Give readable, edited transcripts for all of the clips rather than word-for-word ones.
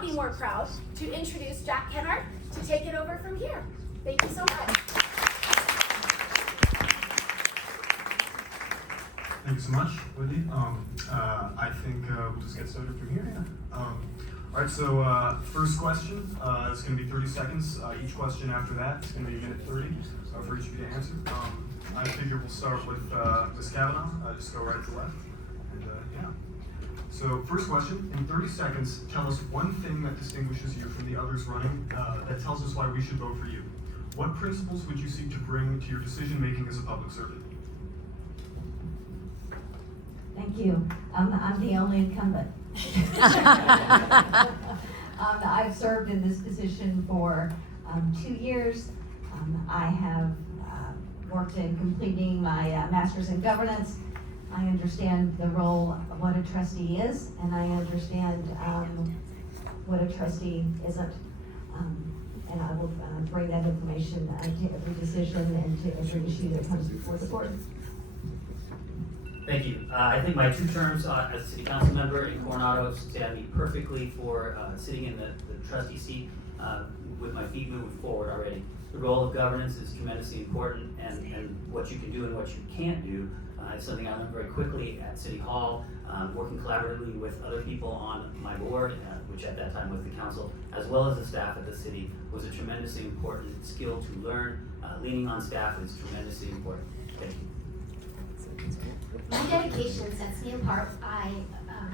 not be more proud to introduce Jack Kennard to take it over from here. Thank you so much. Thank you so much, Wendy. I think we'll just get started from here. Yeah. All right, so first question is going to be 30 seconds. Each question after that is going to be a minute 30 for each of you to answer. I figure we'll start with Ms. Kavanaugh. Just go right to left. And yeah. So first question, in 30 seconds, tell us one thing that distinguishes you from the others running that tells us why we should vote for you. What principles would you seek to bring to your decision making as a public servant? Thank you. I'm the only incumbent. I've served in this position for 2 years. I have worked in completing my master's in governance. I understand the role of what a trustee is, and I understand what a trustee isn't. And I will bring that information to every decision and to every issue that comes before the board. Thank you. I think my 2 terms as a city council member in Coronado stand me perfectly for sitting in the trustee seat with my feet moving forward already. The role of governance is tremendously important, and what you can do and what you can't do is something I learned very quickly at City Hall, working collaboratively with other people on my board, which at that time was the council, as well as the staff at the city, was a tremendously important skill to learn. Leaning on staff is tremendously important. Thank you. My dedication sets me apart. I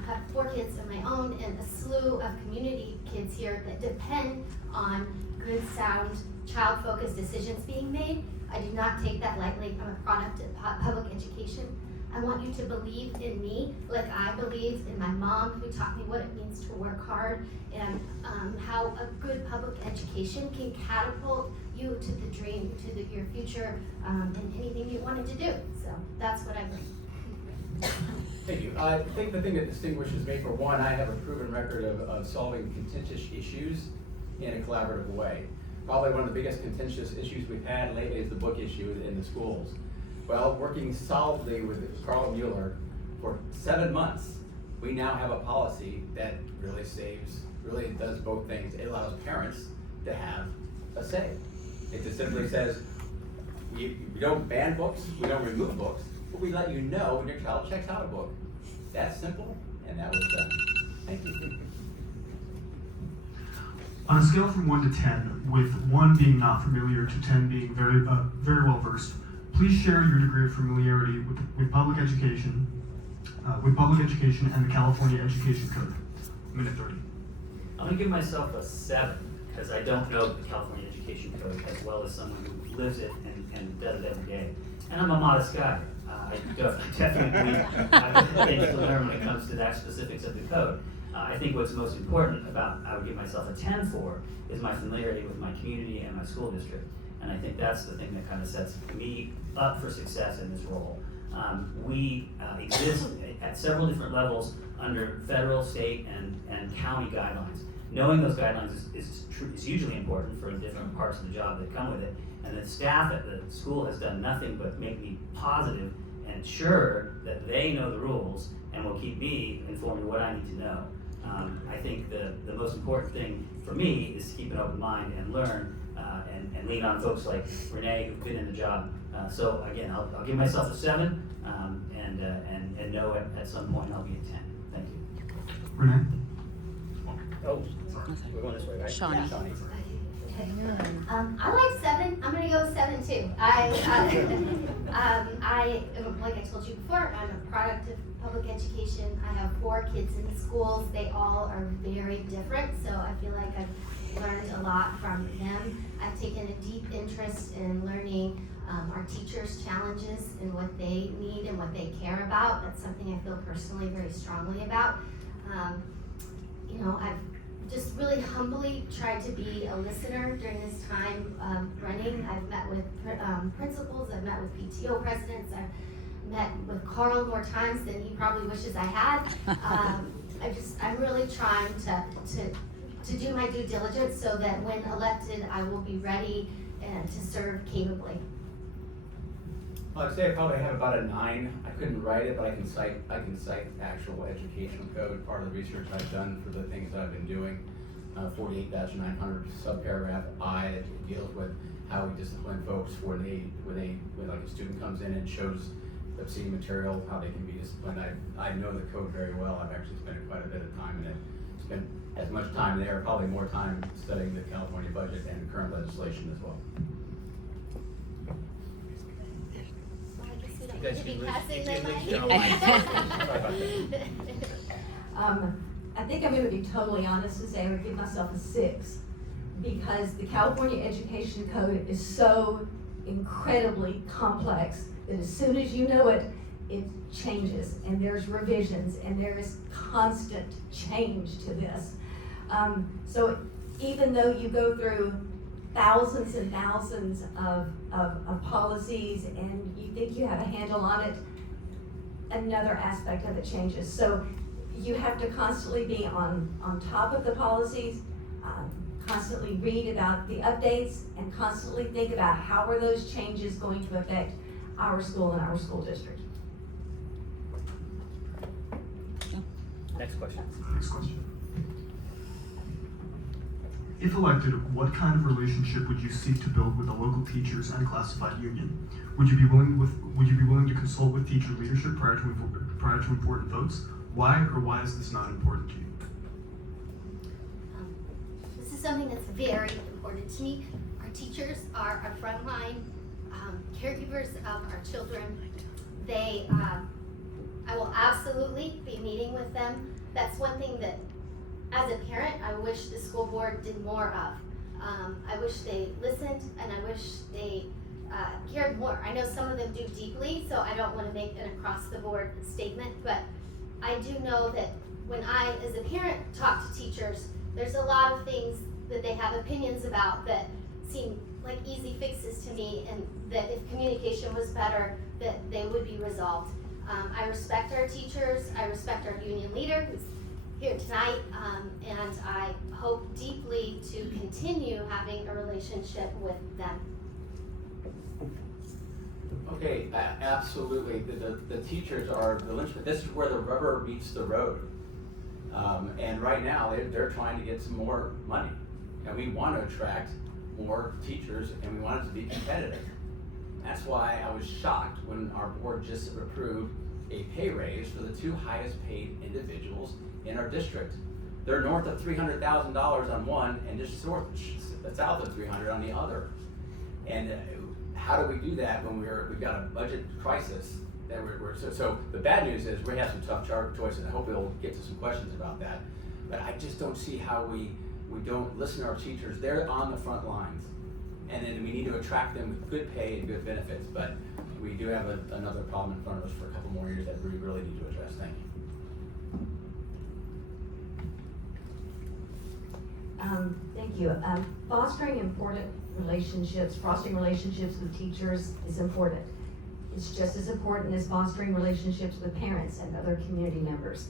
have 4 kids of my own and a slew of community kids here that depend on good, sound, child-focused decisions being made. I do not take that lightly. I'm a product of public education. I want you to believe in me like I believed in my mom, who taught me what it means to work hard, and how a good public education can catapult you to the dream, to your future, and anything you wanted to do. So that's what I bring. Thank you. I think the thing that distinguishes me, for one, I have a proven record of solving contentious issues in a collaborative way. Probably one of the biggest contentious issues we've had lately is the book issue in the schools. Well, working solidly with Carl Mueller for 7 months, we now have a policy that really does both things. It allows parents to have a say. It just simply says, we don't ban books, we don't remove books, but we let you know when your child checks out a book. That's simple, and that was done. Thank you. On a scale from 1 to 10, with 1 being not familiar to 10 being very well versed, please share your degree of familiarity with public education and the California Education Code. Minute 30. I'm going to give myself a 7 because I don't know the California Education Code as well as someone who lives it and does it every day. And I'm a modest guy. I definitely have things to learn when it comes to that specifics of the code. I think what's most important about, I would give myself a 10 for, is my familiarity with my community and my school district. And I think that's the thing that kind of sets me up for success in this role. We exist at several different levels under federal, state, and county guidelines. Knowing those guidelines is hugely important for different parts of the job that come with it. And the staff at the school has done nothing but make me positive and sure that they know the rules and will keep me informed of what I need to know. I think the most important thing for me is to keep an open mind and learn and lean on folks like Renee who've been in the job. So again, I'll give myself a 7 and know at some point I'll be a 10. Thank you. Renee? Oh, we're going this way, right? Shawnee. Yeah, Shawnee. I like 7. I'm gonna go with 7 too. I like I told you before, I'm a product of public education. I have 4 kids in the schools. They all are very different, so I feel like I've learned a lot from them. I've taken a deep interest in learning our teachers' challenges and what they need and what they care about. That's something I feel personally very strongly about. I've just really humbly tried to be a listener during this time running. I've met with principals, I've met with PTO presidents, I've met with Carl more times than he probably wishes I had. I'm really trying to do my due diligence so that when elected, I will be ready to serve capably. Well, I'd say I probably have about a 9. I couldn't write it, but I can cite actual educational code, part of the research I've done for the things that I've been doing. 48-900 subparagraph I, that deals with how we discipline folks when like a student comes in and shows obscene material, how they can be disciplined. I know the code very well. I've actually spent quite a bit of time in it. Spent as much time there, probably more time studying the California budget and current legislation as well. Well, I guess we don't You guys need to be can passing listen- the you can mic. Sorry about that. I think I'm gonna be totally honest and say I would give myself a 6, because the California Education Code is so incredibly complex that as soon as you know it, it changes, and there's revisions, and there is constant change to this. So even though you go through thousands and thousands of policies and you think you have a handle on it, another aspect of it changes. So you have to constantly be on top of the policies, constantly read about the updates, and constantly think about how are those changes going to affect our school and our school district. Next question. Next question. If elected, what kind of relationship would you seek to build with the local teachers and classified union? Would you be willing to consult with teacher leadership prior to important votes? Why or why is this not important to you? This is something that's very important to me. Our teachers are our frontline caregivers of our children. I will absolutely be meeting with them. That's one thing that, as a parent, I wish the school board did more of. I wish they listened, and I wish they cared more. I know some of them do deeply, so I don't want to make an across-the-board statement, but I do know that when I, as a parent, talk to teachers, there's a lot of things that they have opinions about that seem like easy fixes to me, and that if communication was better, that they would be resolved. I respect our teachers, I respect our union leader who's here tonight, and I hope deeply to continue having a relationship with them. Okay, absolutely. The teachers are the linchpin. This is where the rubber meets the road. And right now, they're trying to get some more money. And we want to attract more teachers, and we want it to be competitive. That's why I was shocked when our board just approved a pay raise for the 2 highest paid individuals in our district. They're north of $300,000 on one, and just south of 300 on the other. And how do we do that when we've got a budget crisis? That so the bad news is we have some tough choices. I hope we'll get to some questions about that. But I just don't see how we don't listen to our teachers. They're on the front lines, and then we need to attract them with good pay and good benefits. But we do have another problem in front of us for a couple more years that we really need to address. Thank you. Thank you. Fostering relationships with teachers is important. It's just as important as fostering relationships with parents and other community members.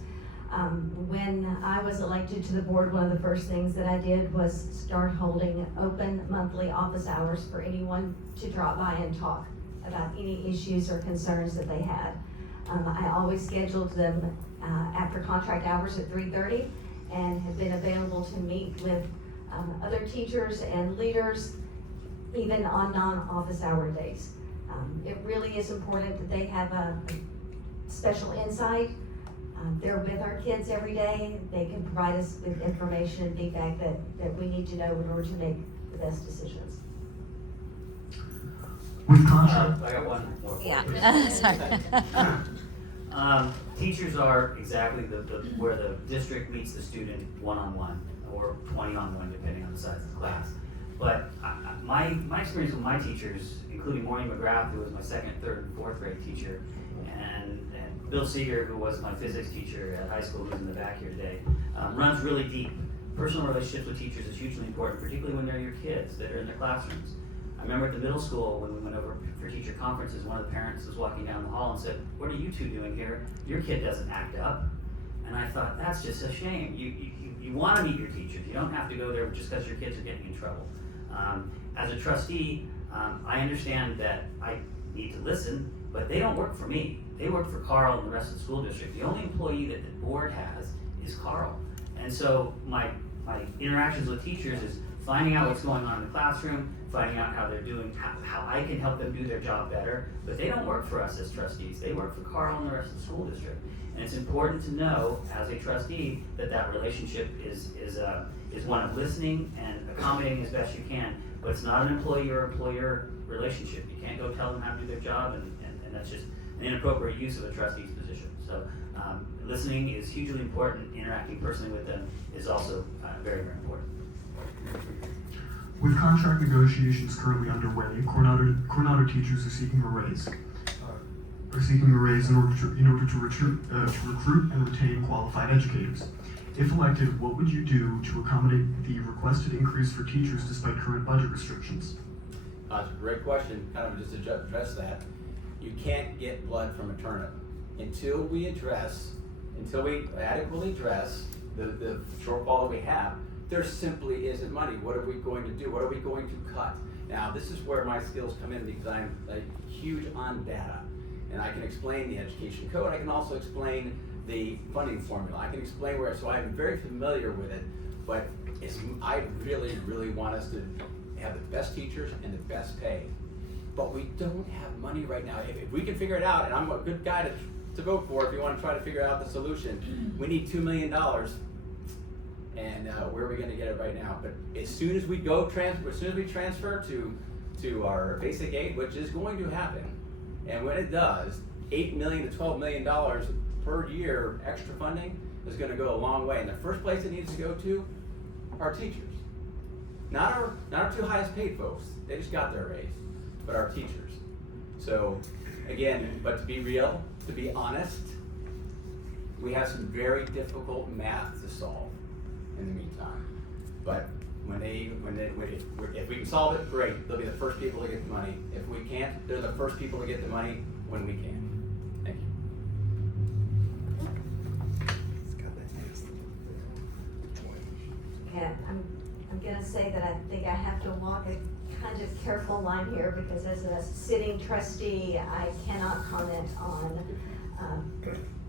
When I was elected to the board, one of the first things that I did was start holding open monthly office hours for anyone to drop by and talk about any issues or concerns that they had. I always scheduled them after contract hours at 3:30 and have been available to meet with other teachers and leaders even on non-office hour days. It really is important that they have a special insight. They're with our kids every day. They can provide us with information and feedback that we need to know in order to make the best decisions. With contract. I got one more. Yeah, sorry. Teachers are exactly where the district meets the student one-on-one, or 20-on-1, depending on the size of the class. But my experience with my teachers, including Maureen McGrath, who was my 2nd, 3rd, and 4th grade teacher, and Bill Seeger, who was my physics teacher at high school, who's in the back here today, runs really deep. Personal relationships with teachers is hugely important, particularly when they're your kids that are in their classrooms. I remember at the middle school when we went over for teacher conferences, one of the parents was walking down the hall and said, "What are you two doing here? Your kid doesn't act up." And I thought, that's just a shame. You want to meet your teachers. You don't have to go there just because your kids are getting in trouble. As a trustee, I understand that I need to listen, but they don't work for me. They work for Carl and the rest of the school district. The only employee that the board has is Carl. And so my my interactions with teachers is finding out what's going on in the classroom, finding out how they're doing, how I can help them do their job better. But they don't work for us as trustees. They work for Carl and the rest of the school district. And it's important to know, as a trustee, that that relationship is one of listening and accommodating as best you can. But it's not an employee or employer relationship. You can't go tell them how to do their job, and that's just an inappropriate use of a trustee's position. So listening is hugely important. Interacting personally with them is also very, very important. With contract negotiations currently underway, Coronado teachers are seeking a raise. In order to recruit and retain qualified educators. If elected, what would you do to accommodate the requested increase for teachers despite current budget restrictions? It's a great question. Kind of just to address that. You can't get blood from a turnip until we adequately address the shortfall that we have. There simply isn't money. What are we going to do? What are we going to cut? Now, this is where my skills come in because I'm huge on data. And I can explain the education code. I can also explain the funding formula. I can explain so I'm very familiar with it, but I really, really want us to have the best teachers and the best pay. But we don't have money right now. If we can figure it out, and I'm a good guy to vote for if you want to try to figure out the solution, we need $2 million. And where are we going to get it right now? But as soon as we transfer to our basic aid, which is going to happen, and when it does, $8 million to $12 million per year extra funding is going to go a long way. And the first place it needs to go to are teachers, not our two highest paid folks. They just got their raise, but our teachers. So again, but to be real, to be honest, we have some very difficult math to solve in the meantime. But if we can solve it, great. They'll be the first people to get the money. If we can't, they're the first people to get the money when we can. Thank you. Yeah, I'm gonna say that I think I have to walk a kind of careful line here because as a sitting trustee, I cannot comment on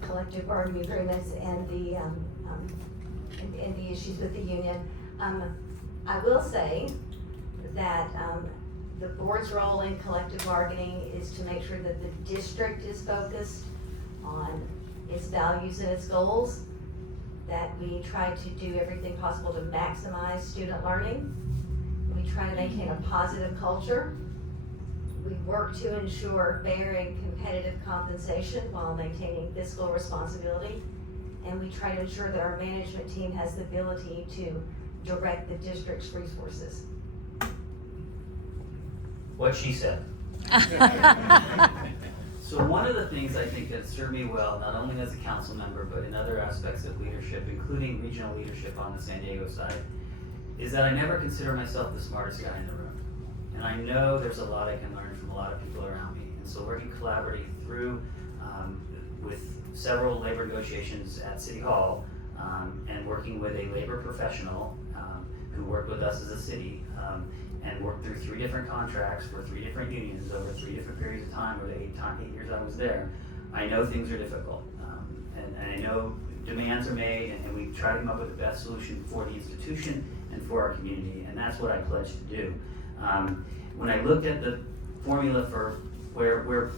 collective bargaining agreements and the issues with the union. I will say that the board's role in collective bargaining is to make sure that the district is focused on its values and its goals, that we try to do everything possible to maximize student learning. We try to maintain a positive culture. We work to ensure fair and competitive compensation while maintaining fiscal responsibility. And we try to ensure that our management team has the ability to direct the district's resources. What she said. So one of the things I think that served me well, not only as a council member, but in other aspects of leadership, including regional leadership on the San Diego side, is that I never consider myself the smartest guy in the room. And I know there's a lot I can learn from a lot of people around me. And so working collaboratively through with several labor negotiations at City Hall, and working with a labor professional who worked with us as a city, and worked through 3 different contracts for 3 different unions over 3 different periods of time, or the 8 years I was there. I know things are difficult, and I know demands are made, and we try to come up with the best solution for the institution and for our community, and that's what I pledged to do. When I looked at the formula for where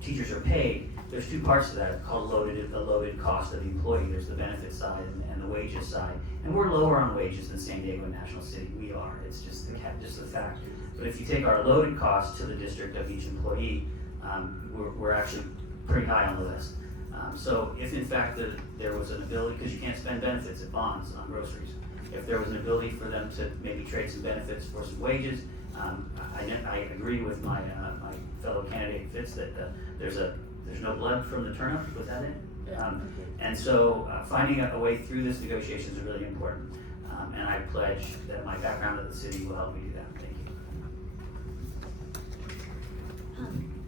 teachers are paid, there's 2 parts to that called a loaded cost of the employee. There's the benefit side and the wages side. And we're lower on wages than San Diego and National City. We are. It's just the fact. But if you take our loaded cost to the district of each employee, we're actually pretty high on the list. So if in fact there was an ability, because you can't spend benefits at bonds on groceries, if there was an ability for them to maybe trade some benefits for some wages, I agree with my fellow candidate Fitz that there's no blood from the turnip. Was that it? And so finding a way through this negotiation is really important. And I pledge that my background at the city will help me do that. Thank you.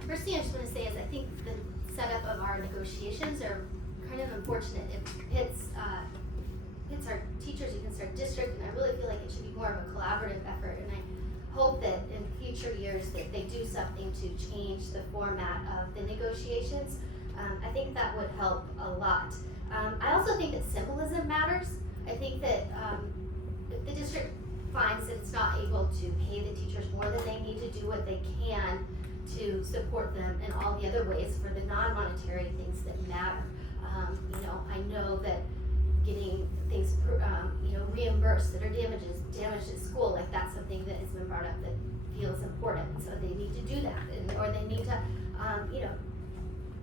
First thing I just want to say is I think the setup of our negotiations are kind of unfortunate. It hits our teachers against our district, and I really feel like it should be more of a collaborative effort. And I hope that in future years that they do something to change the format of the negotiations. I think that would help a lot. I also think that symbolism matters. I think that finds that it's not able to pay the teachers more than they need to do what they can to support them in all the other ways for the non-monetary things that matter. You know, I know that getting things, you know, reimbursed that are damaged at school, like that's something that has been brought up that feels important. So they need to do that, or they need to, you know,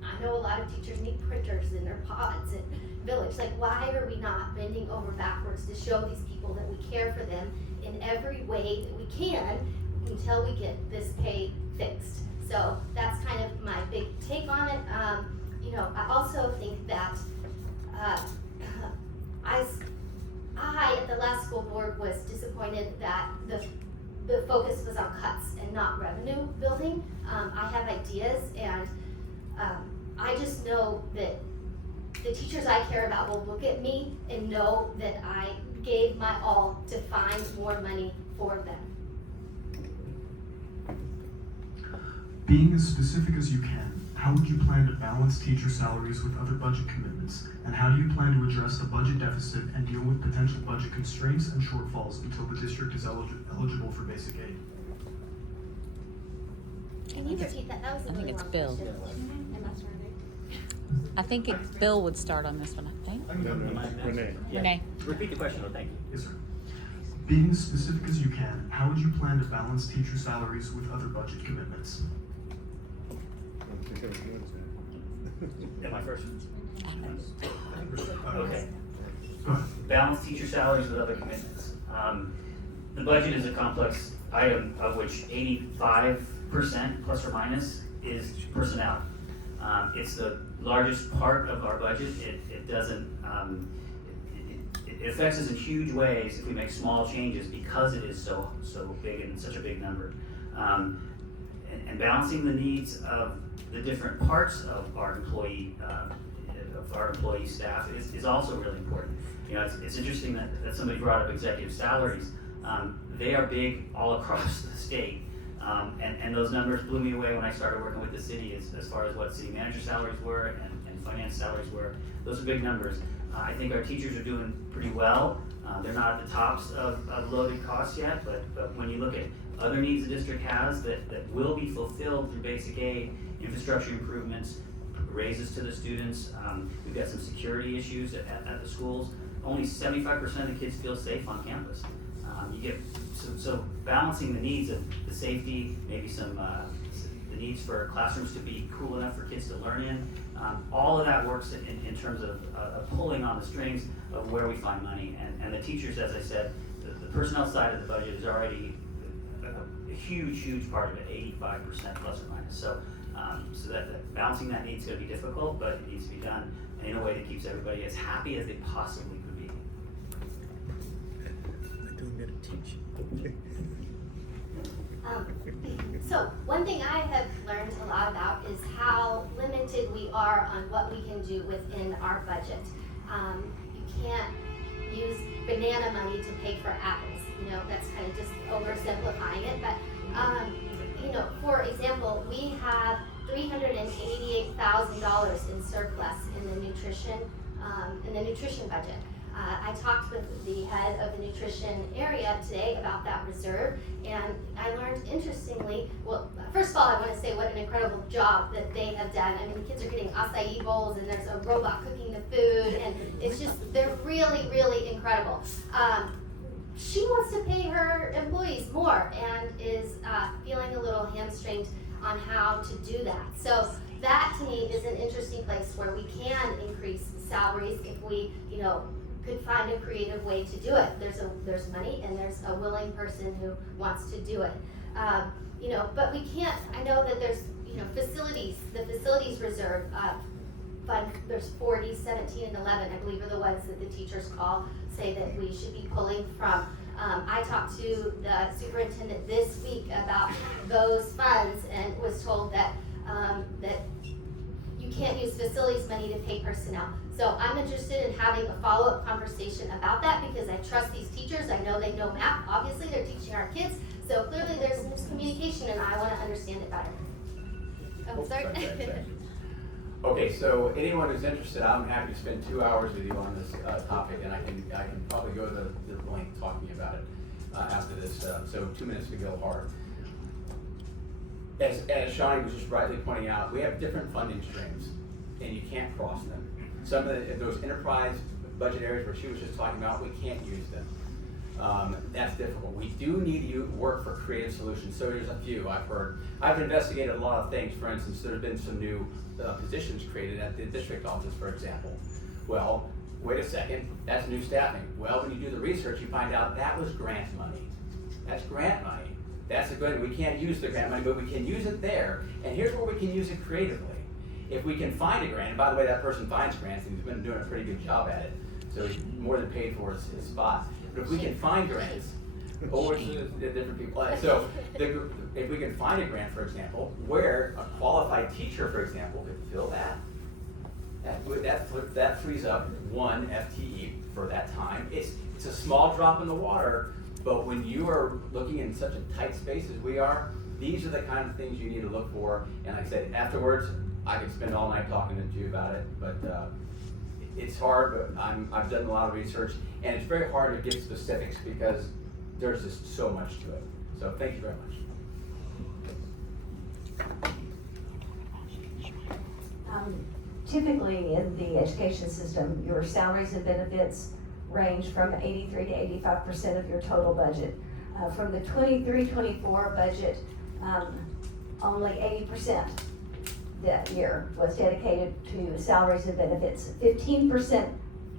I know a lot of teachers need printers in their pods at Village. Like, why are we not bending over backwards to show these people that we care for them in every way that we can until we get this pay fixed? So that's kind of my big take on it. You know, I also think that I at the last school board was disappointed that the focus was on cuts and not revenue building. I have ideas, and I just know that the teachers I care about will look at me and know that I gave my all to find more money for them. Being as specific as you can, how would you plan to balance teacher salaries with other budget commitments? And how do you plan to address the budget deficit and deal with potential budget constraints and shortfalls until the district is eligible for basic aid? Can you repeat that? That was a I think really it's long Bill. question. I think Bill would start on this one, I think. Renee. Yeah. Renee. Repeat the question, though, thank you. Yes, sir. Being as specific as you can, how would you plan to balance teacher salaries with other budget commitments? Am I first? Okay. Go ahead. Balance teacher salaries with other commitments. The budget is a complex item of which 85% plus or minus is personnel. It's the largest part of our budget. It doesn't, it affects us in huge ways if we make small changes because it is so big and such a big number. And balancing the needs of the different parts of our employee staff is also really important. You know, it's interesting that somebody brought up executive salaries. They are big all across the state. And those numbers blew me away when I started working with the city as far as what city manager salaries were and finance salaries were. Those are big numbers. I think our teachers are doing pretty well. They're not at the tops of loaded costs yet, but when you look at other needs the district has that will be fulfilled through basic aid, infrastructure improvements, raises to the students, we've got some security issues at the schools. Only 75% of the kids feel safe on campus. You get so balancing the needs of the safety, maybe some the needs for classrooms to be cool enough for kids to learn in. All of that works in terms of pulling on the strings of where we find money. And the teachers, as I said, the personnel side of the budget is already a huge part of it, 85% plus or minus. So that balancing that needs going to be difficult, but it needs to be done in a way that keeps everybody as happy as they possibly could be. So one thing I have learned a lot about is how limited we are on what we can do within our budget. You can't use banana money to pay for apples. You know, that's kind of just oversimplifying it. But you know, for example, we have $388,000 in surplus in the nutrition budget. I talked with the head of the nutrition area today about that reserve, and I learned interestingly, well, first of all, I want to say what an incredible job that they have done. I mean, the kids are getting acai bowls, and there's a robot cooking the food, and it's just, they're really incredible. She wants to pay her employees more and is feeling a little hamstringed on how to do that. So that to me is an interesting place where we can increase salaries if we, you know, could find a creative way to do it. There's money and there's a willing person who wants to do it. You know, but we can't, I know that there's, you know, facilities, the facilities reserve fund, there's 40, 17, and 11, I believe are the ones that the teachers call, say that we should be pulling from. I talked to the superintendent this week about those funds and was told that that you can't use facilities money to pay personnel. So I'm interested in having a follow-up conversation about that because I trust these teachers. I know they know math. Obviously, they're teaching our kids. So clearly there's miscommunication and I want to understand it better. Oh, sorry. Okay, so anyone who's interested, I'm happy to spend 2 hours with you on this topic, and I can probably go to the length talking about it after minutes, so 2 minutes to go hard. As Shawnee was just rightly pointing out, we have different funding streams, and you can't cross them. Some of those enterprise budget areas where she was just talking about, we can't use them. That's difficult. We do need to work for creative solutions. So there's a few I've heard. I've investigated a lot of things. For instance, there's been some new positions created at the district office, for example. Well, wait a second, that's new staffing. Well, when you do the research, you find out that was grant money. That's grant money. That's a good, we can't use the grant money, but we can use it there. And here's where we can use it creatively. If we can find a grant, and by the way, that person finds grants, and he's been doing a pretty good job at it, so he's more than paid for his spot. But if we can find grants, or different people, so if we can find a grant, for example, where a qualified teacher, for example, could fill that frees up 1 FTE for that time. It's a small drop in the water, but when you are looking in such a tight space as we are, these are the kind of things you need to look for. And like I said, afterwards, I could spend all night talking to you about it, but it's hard, but I've done a lot of research, and it's very hard to give specifics because there's just so much to it. So thank you very much. Typically in the education system, your salaries and benefits range from 83 to 85% of your total budget. From the 23-24 budget, only 80% that year was dedicated to salaries and benefits. 15%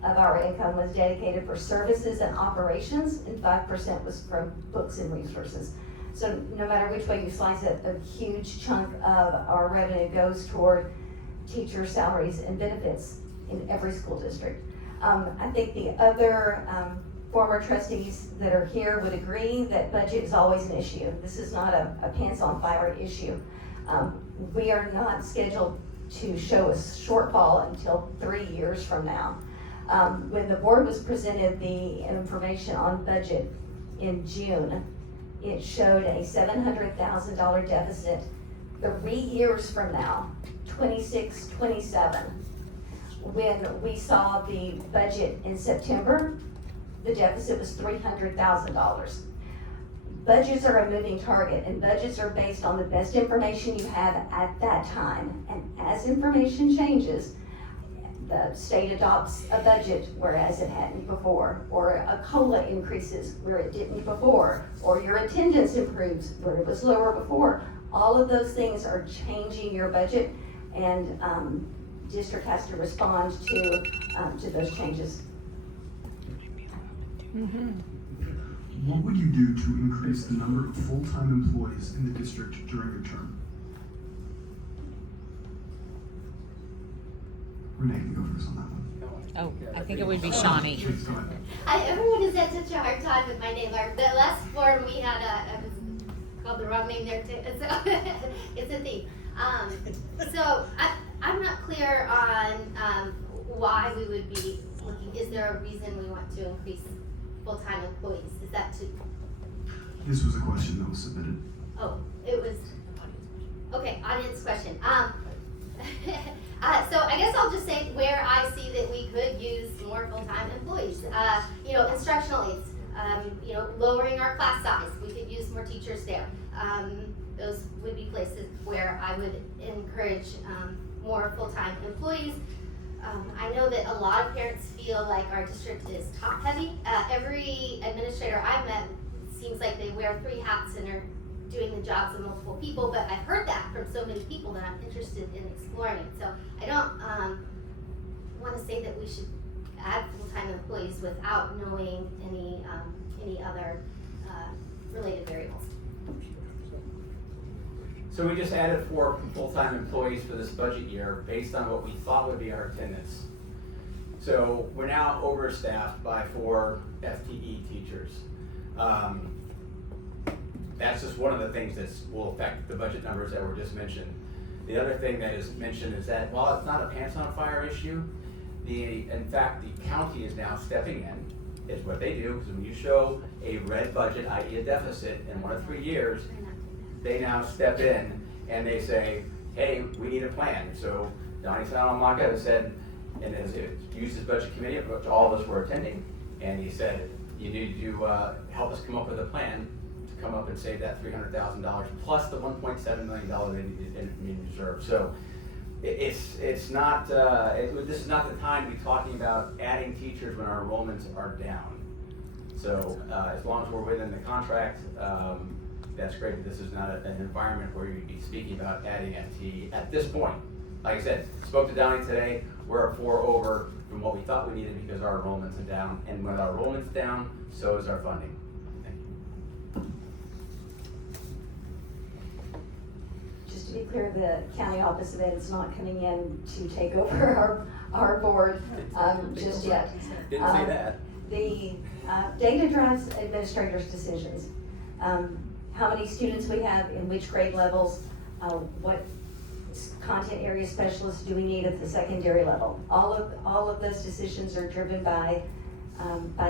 of our income was dedicated for services and operations, and 5% was from books and resources. So no matter which way you slice it, a huge chunk of our revenue goes toward teacher salaries and benefits in every school district. I think the other former trustees that are here would agree that budget is always an issue. This is not a pants on fire issue. We are not scheduled to show a shortfall until 3 years from now. When the board was presented the information on budget in June, it showed a $700,000 deficit 3 years from now, 26, 27. When we saw the budget in September, the deficit was $300,000. Budgets are a moving target, and budgets are based on the best information you have at that time. And as information changes, the state adopts a budget whereas it hadn't before, or a COLA increases where it didn't before, or your attendance improves where it was lower before. All of those things are changing your budget, and district has to respond to those changes. What would you do to increase the number of full-time employees in the district during your term? Renee can go first on that one. Oh, I think it would be Shawnee. Please, go ahead. Everyone has had such a hard time with my name. The last forum we had, I was called the wrong name there too, so it's a theme. So I'm not clear on why we would be looking. Is there a reason we want to increase full-time employees? Is that to? This was a question that was submitted. Oh, it was. Okay, audience question. So I guess I'll just say where I see that we could use more full-time employees. Instructional aides. Lowering our class size. We could use more teachers there. Those would be places where I would encourage more full-time employees. I know that a lot of parents feel like our district is top-heavy. Every administrator I've met seems like they wear 3 hats and are doing the jobs of multiple people, but I've heard that from so many people that I'm interested in exploring it. So I don't want to say that we should add full-time employees without knowing any other related variables. So we just added 4 full-time employees for this budget year based on what we thought would be our attendance. So we're now overstaffed by 4 FTE teachers. That's just one of the things that will affect the budget numbers that were just mentioned. The other thing that is mentioned is that while it's not a pants on fire issue, in fact, the county is now stepping in, is what they do, because when you show a red budget, i.e. a deficit in 1 of 3 years, they now step in and they say, hey, we need a plan. So Donnie Salamanca has said, and has used his budget committee, which all of us were attending, and he said, you need to help us come up with a plan to come up and save that $300,000 plus the $1.7 million they needed in community reserve. So it's not, this is not the time to be talking about adding teachers when our enrollments are down. So as long as we're within the contract, that's great, but this is not an environment where you'd be speaking about adding FTE at this point. Like I said, spoke to Downey today, we're at 4 over from what we thought we needed because our enrollments are down, and when our enrollment's down, so is our funding. Thank you. Just to be clear, the county office of ed is not coming in to take over our board just yet. Didn't say that. The data drives administrators' decisions. How many students we have, in which grade levels, what content area specialists do we need at the secondary level. All of those decisions are driven by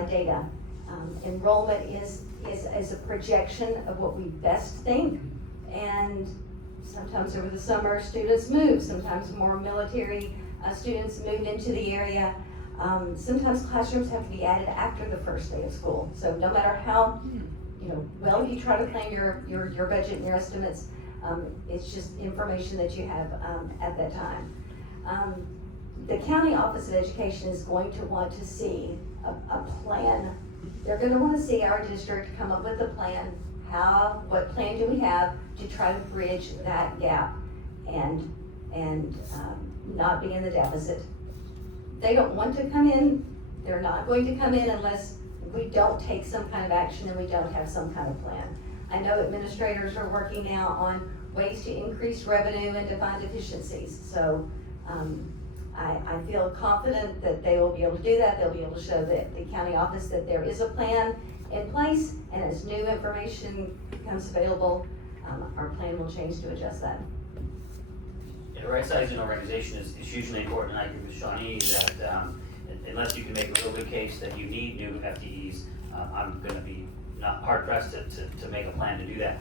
data. Enrollment is a projection of what we best think, and sometimes over the summer students move, sometimes more military students move into the area. Sometimes classrooms have to be added after the first day of school. So no matter how well you try to plan your budget and your estimates, it's just information that you have at that time. The County Office of Education is going to want to see a plan. They're going to want to see our district come up with a plan. What plan do we have to try to bridge that gap and not be in the deficit? They don't want to come in. They're not going to come in unless we don't take some kind of action and we don't have some kind of plan. I know administrators are working now on ways to increase revenue and to find efficiencies. So I feel confident that they will be able to do that. They'll be able to show the county office that there is a plan in place, and as new information becomes available, our plan will change to adjust that. Yeah, right-sizing an organization is hugely important, and I agree with Shawnee that unless you can make a real good case that you need new FTEs, I'm going to be not hard-pressed to make a plan to do that.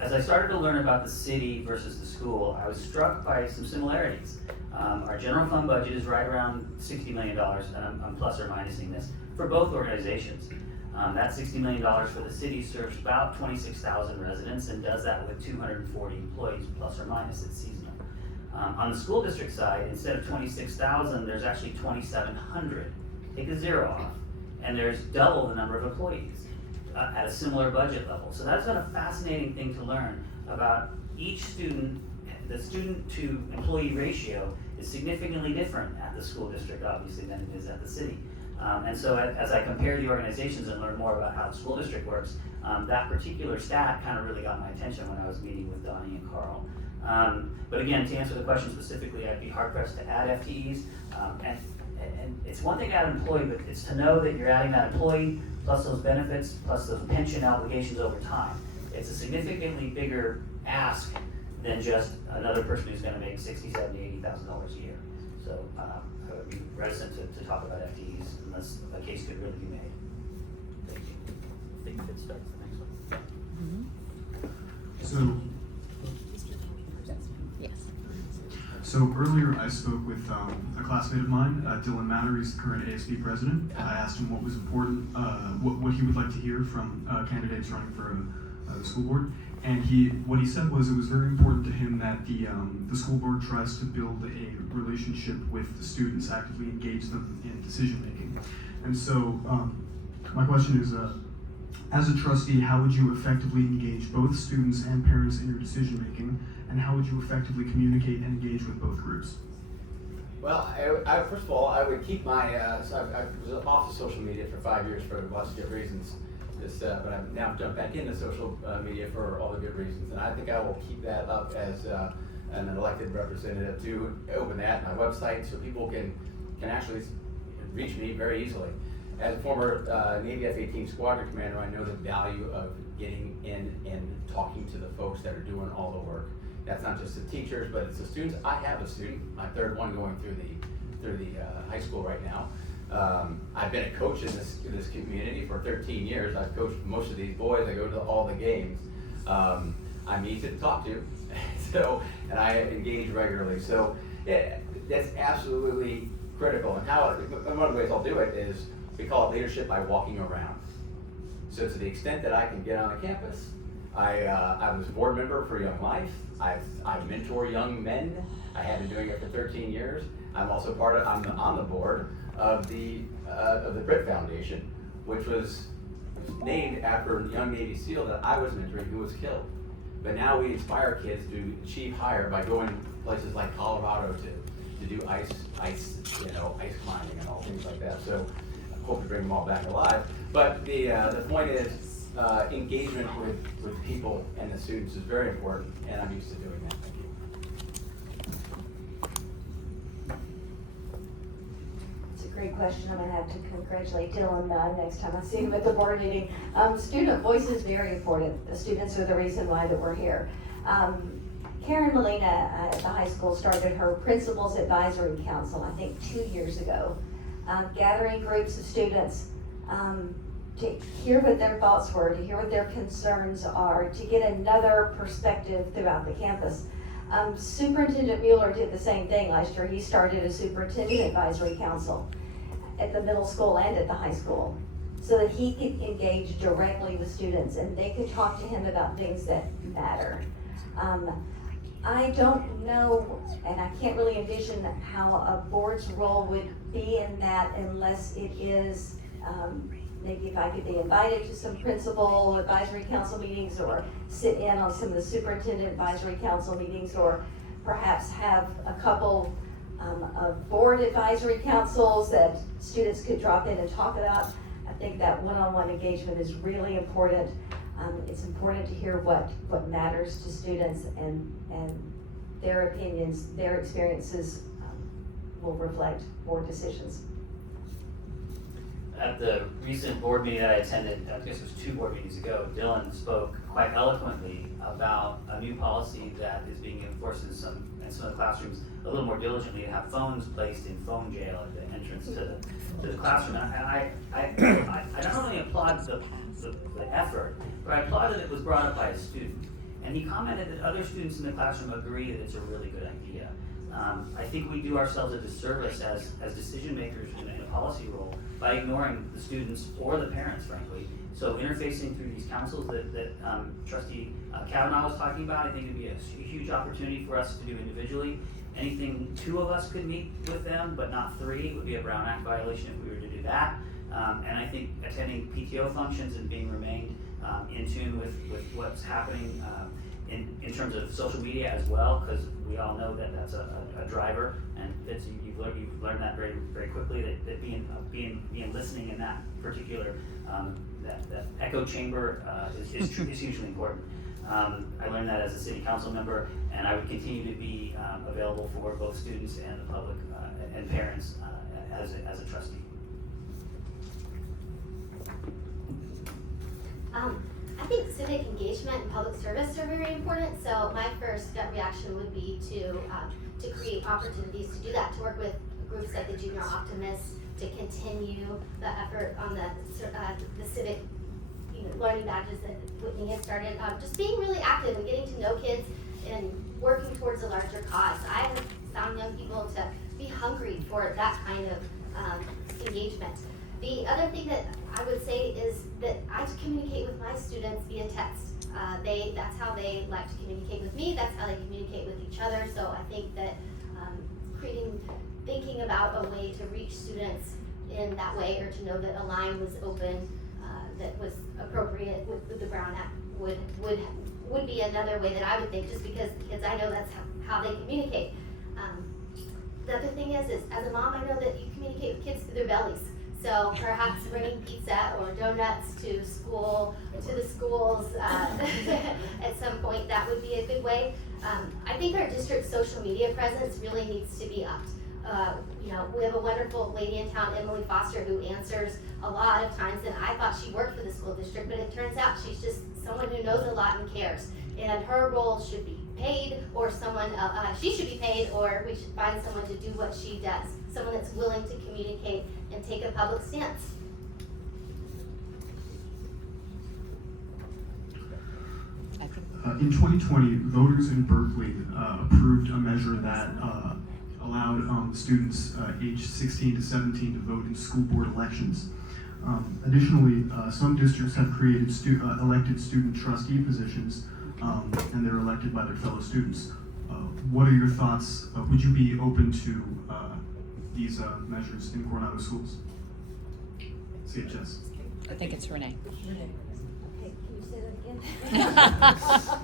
As I started to learn about the city versus the school, I was struck by some similarities. Our general fund budget is right around $60 million, and I'm plus or minusing this, for both organizations. That $60 million for the city serves about 26,000 residents and does that with 240 employees, plus or minus, it's seasonal. On the school district side, instead of 26,000, there's actually 2,700. Take a zero off, and there's double the number of employees at a similar budget level. So that's been a fascinating thing to learn about each student. The student to employee ratio is significantly different at the school district, obviously, than it is at the city. And so as I compare the organizations and learn more about how the school district works, that particular stat kind of really got my attention when I was meeting with Donnie and Carl. But again, to answer the question specifically, I'd be hard pressed to add FTEs. And it's one thing to add an employee, but it's to know that you're adding that employee, plus those benefits, plus those pension obligations over time. It's a significantly bigger ask than just another person who's going to make $60,000, $70,000, $80,000 a year. So I would be reticent to talk about FTEs unless a case could really be made. Thank you. I think Fitz starts the next one. So Yes. So earlier I spoke with a classmate of mine, Dylan Matter, he's the current ASB president. I asked him what was important, what he would like to hear from candidates running for the school board. And what he said was it was very important to him that the school board tries to build a relationship with the students, actively engage them in decision making. And so my question is, as a trustee, how would you effectively engage both students and parents in your decision making, and how would you effectively communicate and engage with both groups? Well, I first of all, I would keep my, so I was off of social media for 5 years for lots of different reasons. But I've now jumped back into social media for all the good reasons, and I think I will keep that up as an elected representative to open that, my website, so people can actually reach me very easily. As a former Navy F-18 squadron commander, I know the value of getting in and talking to the folks that are doing all the work. That's not just the teachers, but it's the students. I have a student, my third one going through the high school right now. I've been a coach in this community for 13 years. I've coached most of these boys. I go to all the games. I'm easy to talk to, and I engage regularly. So that's absolutely critical. And one of the ways I'll do it is we call it leadership by walking around. So to the extent that I can get on the campus, I was a board member for Young Life. I mentor young men. I have been doing it for 13 years. I'm also I'm on the board of the Brit Foundation, which was named after a young Navy SEAL that I was mentoring who was killed. But now we inspire kids to achieve higher by going places like Colorado to do ice climbing and all things like that. So I hope to bring them all back alive. But the point is engagement with people and the students is very important, and I'm used to doing that. Thank you. It's a great question. I'm gonna have to congratulate Dylan next time I see him at the board meeting. Student voice is very important. The students are the reason why that we're here. Karen Molina at the high school started her Principals Advisory Council, I think 2 years ago, gathering groups of students to hear what their thoughts were, to hear what their concerns are, to get another perspective throughout the campus. Superintendent Mueller did the same thing last year. He started a Superintendent Advisory Council at the middle school and at the high school, so that he could engage directly with students and they could talk to him about things that matter. I don't know, and I can't really envision how a board's role would be in that unless it is, maybe if I could be invited to some principal advisory council meetings or sit in on some of the superintendent advisory council meetings, or perhaps have a couple of board advisory councils that students could drop in and talk about. I think that one-on-one engagement is really important. It's important to hear what matters to students, and their opinions, their experiences will reflect board decisions. At the recent board meeting that I attended, I guess it was 2 board meetings ago, Dylan spoke quite eloquently about a new policy that is being enforced in some of the classrooms a little more diligently, to have phones placed in phone jail at the entrance to the classroom. And I not only applaud the effort, but I applaud that it was brought up by a student. And he commented that other students in the classroom agree that it's a really good idea. I think we do ourselves a disservice as decision makers in a policy role by ignoring the students or the parents, frankly. So interfacing through these councils that Trustee Kavanaugh was talking about, I think would be a huge opportunity for us to do individually. Anything 2 of us could meet with them, but not 3, would be a Brown Act violation if we were to do that. And I think attending PTO functions and being remained in tune with what's happening in terms of social media as well, because we all know that that's a driver, and Fitz, you've learned that very, very quickly, that being listening in that particular that echo chamber is hugely important. I learned that as a city council member, and I would continue to be available for both students and the public and parents as a trustee. I think civic engagement and public service are very important. So my first gut reaction would be to create opportunities to do that, to work with groups like the Junior Optimists, to continue the effort on the civic learning badges that Whitney has started. Just being really active and getting to know kids and working towards a larger cause. I have found young people to be hungry for that kind of engagement. The other thing that I would say is that I communicate with my students via text. That's how they like to communicate with me. That's how they communicate with each other. So I think that thinking about a way to reach students in that way, or to know that a line was open that was appropriate with the Brown Act would be another way that I would think, just because I know that's how they communicate. The other thing is as a mom, I know that you communicate with kids through their bellies. So perhaps bringing pizza or donuts to school, to the schools at some point, that would be a good way. I think our district's social media presence really needs to be upped. We have a wonderful lady in town, Emily Foster, who answers a lot of times, and I thought she worked for the school district, but it turns out she's just someone who knows a lot and cares. And her role should be paid, or she should be paid, or we should find someone to do what she does. Someone that's willing to communicate and take a public stance. In 2020, voters in Berkeley approved a measure that allowed students aged 16 to 17 to vote in school board elections. Additionally, some districts have created elected student trustee positions, and they're elected by their fellow students. What are your thoughts? Would you be open to these measures in Coronado schools? CHS. I think it's Renee. Okay, can you say that again?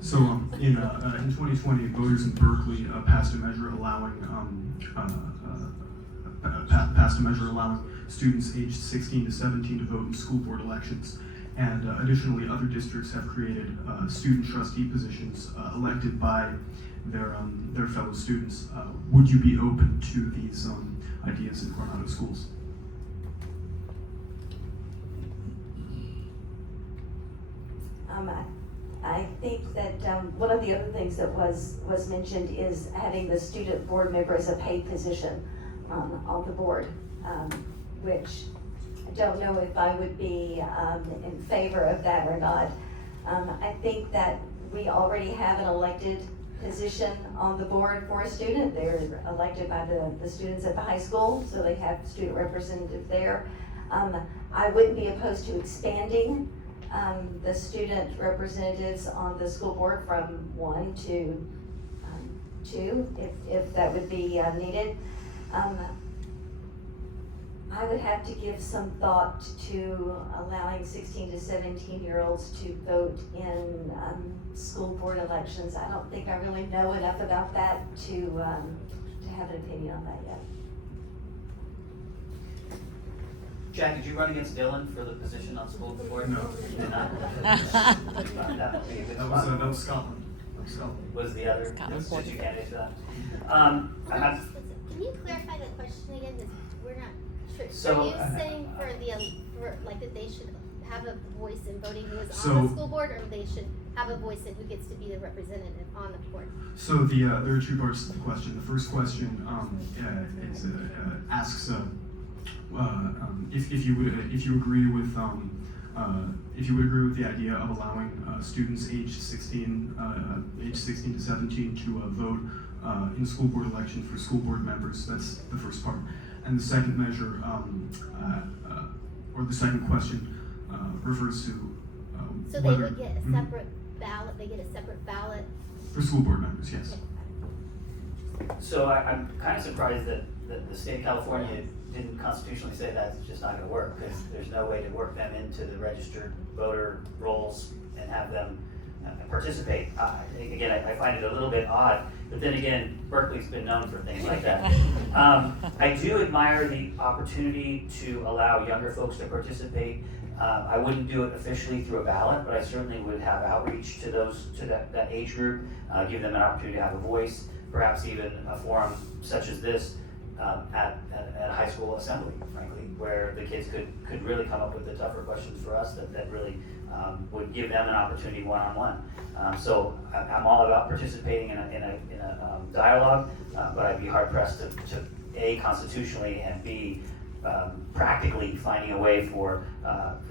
So in 2020, voters in Berkeley passed a measure allowing students aged 16 to 17 to vote in school board elections. And additionally, other districts have created student trustee positions elected by their fellow students. Would you be open to these ideas in Coronado schools? I think that one of the other things that was mentioned is having the student board member as a paid position on the board, which I don't know if I would be in favor of that or not. I think that we already have an elected position on the board for a student. They're elected by the students at the high school, so they have student representative there. I wouldn't be opposed to expanding the student representatives on the school board from 1 to 2, if that would be needed. I would have to give some thought to allowing 16 to 17-year-olds to vote in school board elections. I don't think I really know enough about that to have an opinion on that yet. Jack, did you run against Dylan for the position on school board? No. You did not? That would be a good That spot. was Scotland. That was Scotland. Was the other, Scotland. was two candidates for that? I have, Can you clarify the question again? 'Cause we're not sure. So, Are you saying for like that they should have a voice in voting who is So- on the school board, or they should have a voice in who gets to be the representative on the board? So there are two parts to the question. The first question asks if you agree with the idea of allowing students aged 16 to 17 to vote in school board election for school board members. That's the first part. And the second measure, or the second question, refers to So they whether would get a separate ballot, they get a separate ballot? for school board members. Yes. so I'm kind of surprised that the state of California didn't constitutionally say that's just not gonna work, because there's no way to work them into the registered voter rolls and have them participate. Again, I find it a little bit odd, but then again, Berkeley's been known for things like that. I do admire the opportunity to allow younger folks to participate. I wouldn't do it officially through a ballot, but I certainly would have outreach to that age group, give them an opportunity to have a voice, perhaps even a forum such as this at a high school assembly, frankly, where the kids could really come up with the tougher questions for us that really would give them an opportunity one-on-one. So I'm all about participating in a dialogue, but I'd be hard pressed to A, constitutionally, and B, practically finding a way for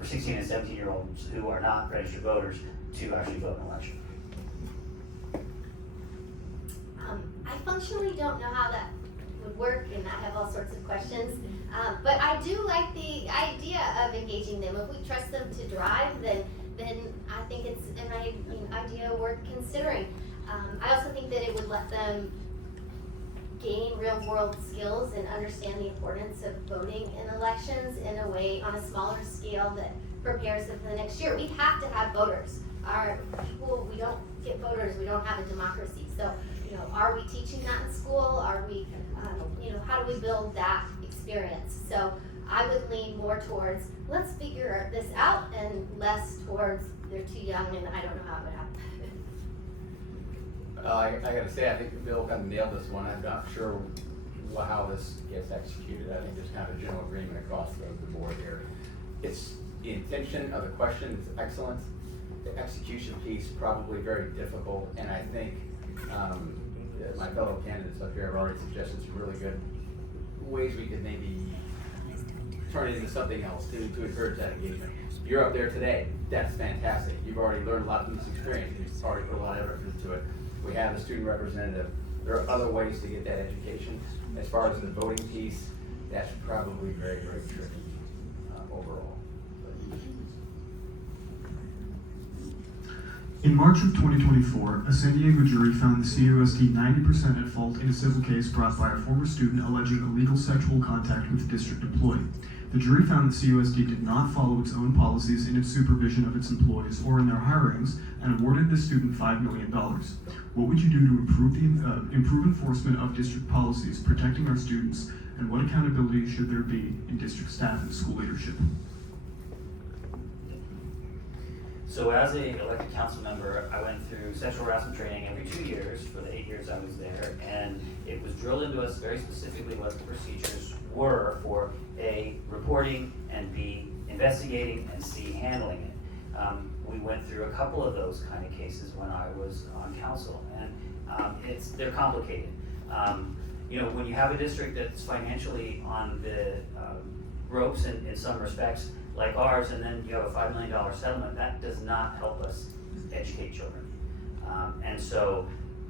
16 and 17-year-olds who are not registered voters to actually vote in an election. I functionally don't know how that would work, and I have all sorts of questions. But I do like the idea of engaging them. If we trust them to drive, then I think it's an idea worth considering. I also think that it would let them gain real world skills and understand the importance of voting in elections in a way on a smaller scale that prepares them for the next year. We have to have voters. Our people, we don't get voters, we don't have a democracy. So, are we teaching that in school? Are we, how do we build that experience? So I would lean more towards, let's figure this out, and less towards, they're too young and I don't know how it would happen. I gotta say, I think Bill kind of nailed this one. I'm not sure how this gets executed. I think there's kind of a general agreement across the board here. It's the intention of the question is excellent. The execution piece probably very difficult, and I think my fellow candidates up here have already suggested some really good ways we could maybe turn it into something else to encourage that engagement. You're up there today. That's fantastic. You've already learned a lot from this experience. You've already put a lot of effort into it. We have a student representative. There are other ways to get that education. As far as the voting piece, that's probably very, very tricky. In March of 2024, a San Diego jury found the CUSD 90% at fault in a civil case brought by a former student alleging illegal sexual contact with a district employee. The jury found that CUSD did not follow its own policies in its supervision of its employees or in their hirings and awarded the student $5 million. What would you do to improve enforcement of district policies protecting our students, and what accountability should there be in district staff and school leadership? So as a elected council member, I went through sexual harassment training every 2 years for the 8 years I was there, and it was drilled into us very specifically what the procedures were for A, reporting, and B, investigating, and C, handling it. We went through a couple of those kind of cases when I was on council, and they're complicated. When you have a district that's financially on the ropes in some respects, like ours, and then you have a $5 million settlement, that does not help us educate children. And so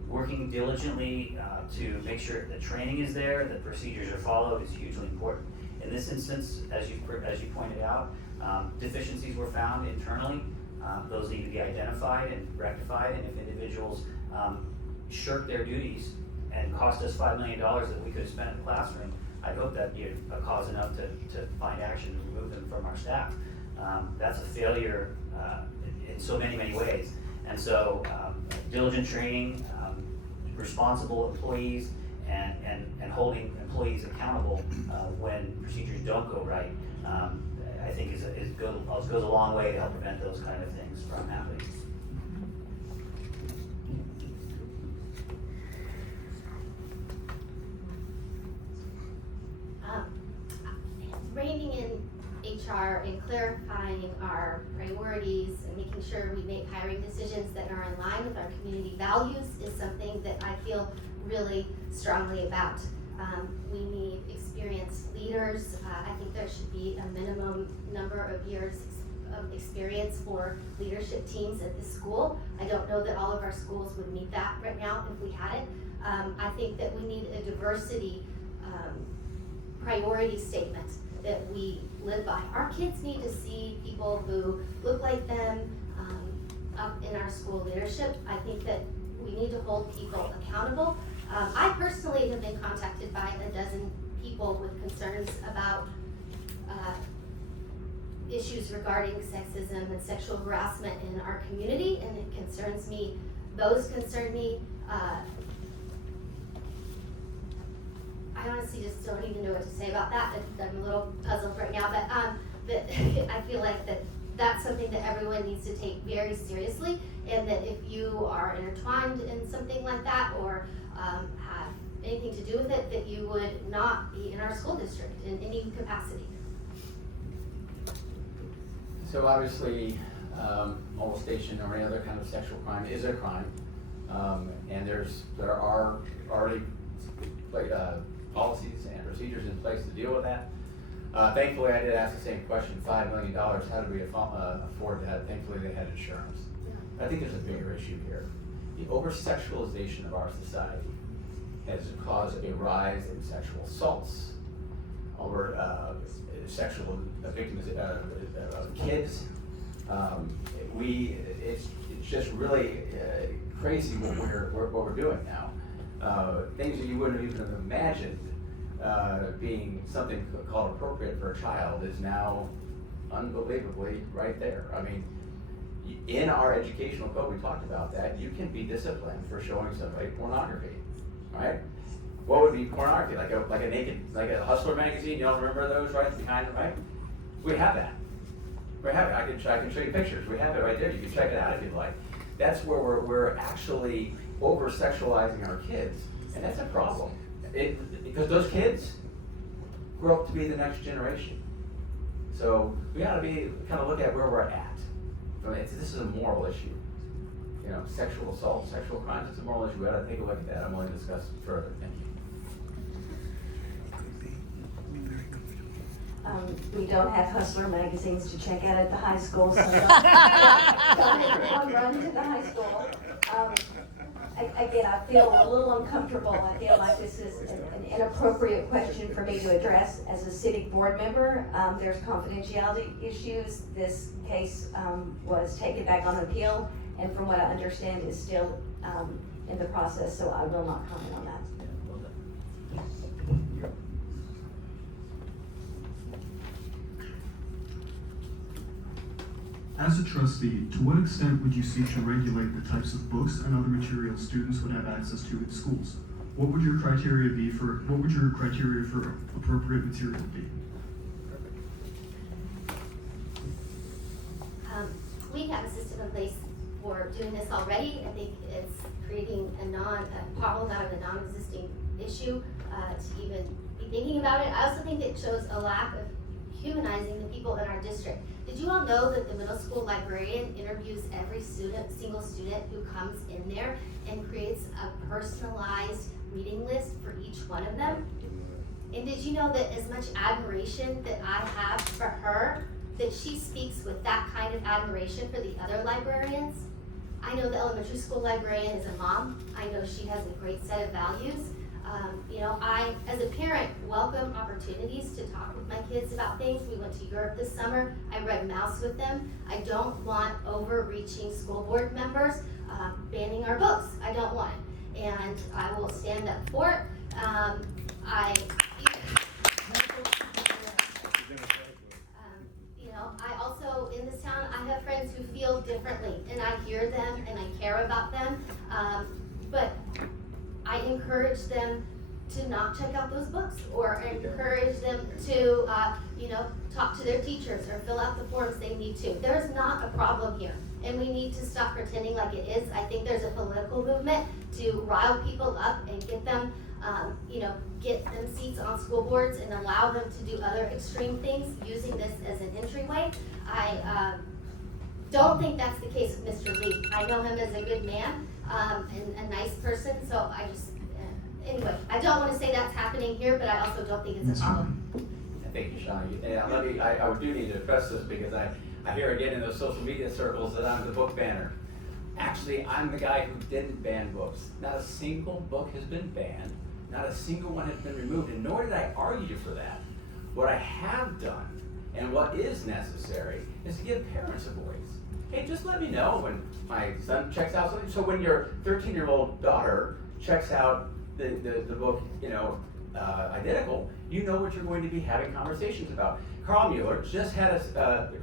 working diligently to make sure the training is there, the procedures are followed is hugely important. In this instance, as you pointed out, deficiencies were found internally. Those need to be identified and rectified, and if individuals shirk their duties and cost us $5 million that we could have spent in the classroom, I hope that'd be a cause enough to find action to remove them from our staff. That's a failure in so many, many ways. And so diligent training, responsible employees, and holding employees accountable when procedures don't go right, I think goes a long way to help prevent those kind of things from happening. Reining in HR and clarifying our priorities and making sure we make hiring decisions that are in line with our community values is something that I feel really strongly about. We need experienced leaders. I think there should be a minimum number of years of experience for leadership teams at this school. I don't know that all of our schools would meet that right now if we had it. I think that we need a diversity priority statement that we live by. Our kids need to see people who look like them up in our school leadership. I think that we need to hold people accountable. I personally have been contacted by a dozen people with concerns about issues regarding sexism and sexual harassment in our community, and it concerns me. Those concern me. I honestly just don't even know what to say about that. I'm a little puzzled right now, but I feel like that's something that everyone needs to take very seriously, and that if you are intertwined in something like that or have anything to do with it, that you would not be in our school district in any capacity. So obviously, molestation or any other kind of sexual crime is a crime, and there are already policies and procedures in place to deal with that. Thankfully, I did ask the same question, $5 million, how did we afford that? Thankfully, they had insurance. I think there's a bigger issue here. The over-sexualization of our society has caused a rise in sexual assaults over sexual victims of kids. It's just really crazy what we're doing now. Things that you wouldn't even have imagined being something called appropriate for a child is now unbelievably right there. I mean, in our educational code, we talked about that. You can be disciplined for showing somebody pornography, right? What would be pornography? Like a Hustler magazine? You don't remember those right behind it, right? We have that. We have it. I can show you pictures. We have it right there. You can check it out if you'd like. That's where we're actually over-sexualizing our kids, and that's a problem. Because those kids grow up to be the next generation. So we ought to be kind of look at where we're at. This is a moral issue. You know, sexual assault, sexual crimes, it's a moral issue. We ought to take a look at that. I'm willing to discuss it further. Thank you. We don't have Hustler magazines to check out at the high school, so don't everyone run to the high school. Again, I feel a little uncomfortable. I feel like this is an inappropriate question for me to address as a civic board member. There's confidentiality issues. This case was taken back on appeal, and from what I understand, is still in the process, so I will not comment on that. As a trustee, to what extent would you seek to regulate the types of books and other materials students would have access to in schools? What would your criteria for appropriate material be? We have a system in place for doing this already. I think it's creating a problem out of a non-existing issue to even be thinking about it. I also think it shows a lack of humanizing the people in our district. Did you all know that the middle school librarian interviews every single student who comes in there and creates a personalized reading list for each one of them? And did you know that as much admiration that I have for her, that she speaks with that kind of admiration for the other librarians? I know the elementary school librarian is a mom. I know she has a great set of values. I, as a parent, welcome opportunities to talk with my kids about things. We went to Europe this summer. I read Mouse with them. I don't want overreaching school board members banning our books. I don't want it. And I will stand up for it. I also, in this town, I have friends who feel differently, and I hear them and I care about them. But I encourage them to not check out those books, or encourage them to, talk to their teachers or fill out the forms they need to. There's not a problem here, and we need to stop pretending like it is. I think there's a political movement to rile people up and get them, get them seats on school boards and allow them to do other extreme things using this as an entryway. I don't think that's the case with Mr. Lee. I know him as a good man and a nice person, so anyway, I don't want to say that's happening here, but I also don't think it's a problem. Thank you, Shawnee. And I do need to address this because I hear again in those social media circles that I'm the book banner. Actually, I'm the guy who didn't ban books. Not a single book has been banned. Not a single one has been removed, and nor did I argue for that. What I have done, and what is necessary, is to give parents a voice. Hey, just let me know when my son checks out something. So when your 13-year-old daughter checks out the book, Identical, you know what you're going to be having conversations about. Carl Mueller just had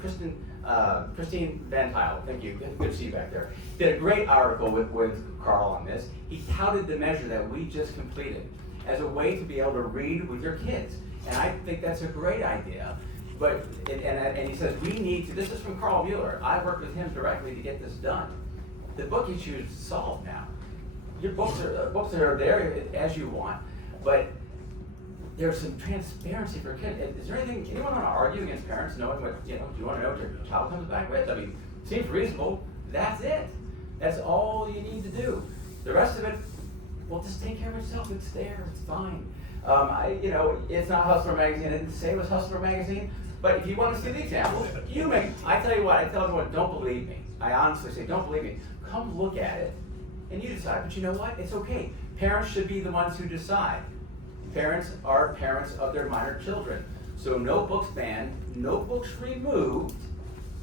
Christine Van Tile, thank you, good to see you back there, did a great article with Carl on this. He touted the measure that we just completed as a way to be able to read with your kids. And I think that's a great idea. But, and he says, we need to, this is from Carl Mueller, I worked with him directly to get this done. The book issue is solved now. Your books are there as you want, but there's some transparency for kids. Is there anyone want to argue against parents knowing what, do you want to know what your child comes back with? I mean, seems reasonable, that's it. That's all you need to do. The rest of it, well, just take care of yourself, it's there, it's fine. It's not Hustler Magazine, I didn't say it was Hustler Magazine, but if you want to see the examples, I tell you what, I tell everyone, don't believe me. I honestly say, don't believe me. Come look at it, and you decide, but you know what, it's okay. Parents should be the ones who decide. Parents are parents of their minor children. So no books banned, no books removed,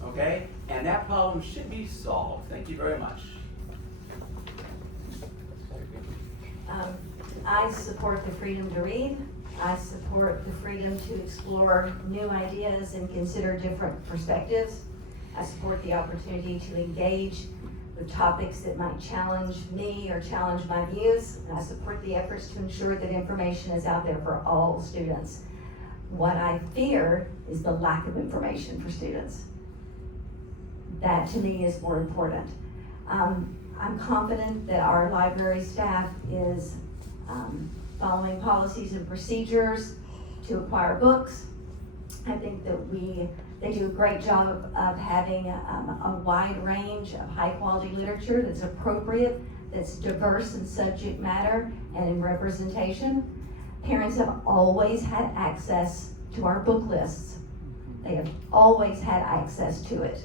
okay? And that problem should be solved. Thank you very much. I support the freedom to read. I support the freedom to explore new ideas and consider different perspectives. I support the opportunity to engage with topics that might challenge me or challenge my views. And I support the efforts to ensure that information is out there for all students. What I fear is the lack of information for students. That to me is more important. I'm confident that our library staff is following policies and procedures to acquire books. I think that they do a great job of having a wide range of high quality literature that's appropriate, that's diverse in subject matter and in representation. Parents have always had access to our book lists. They have always had access to it.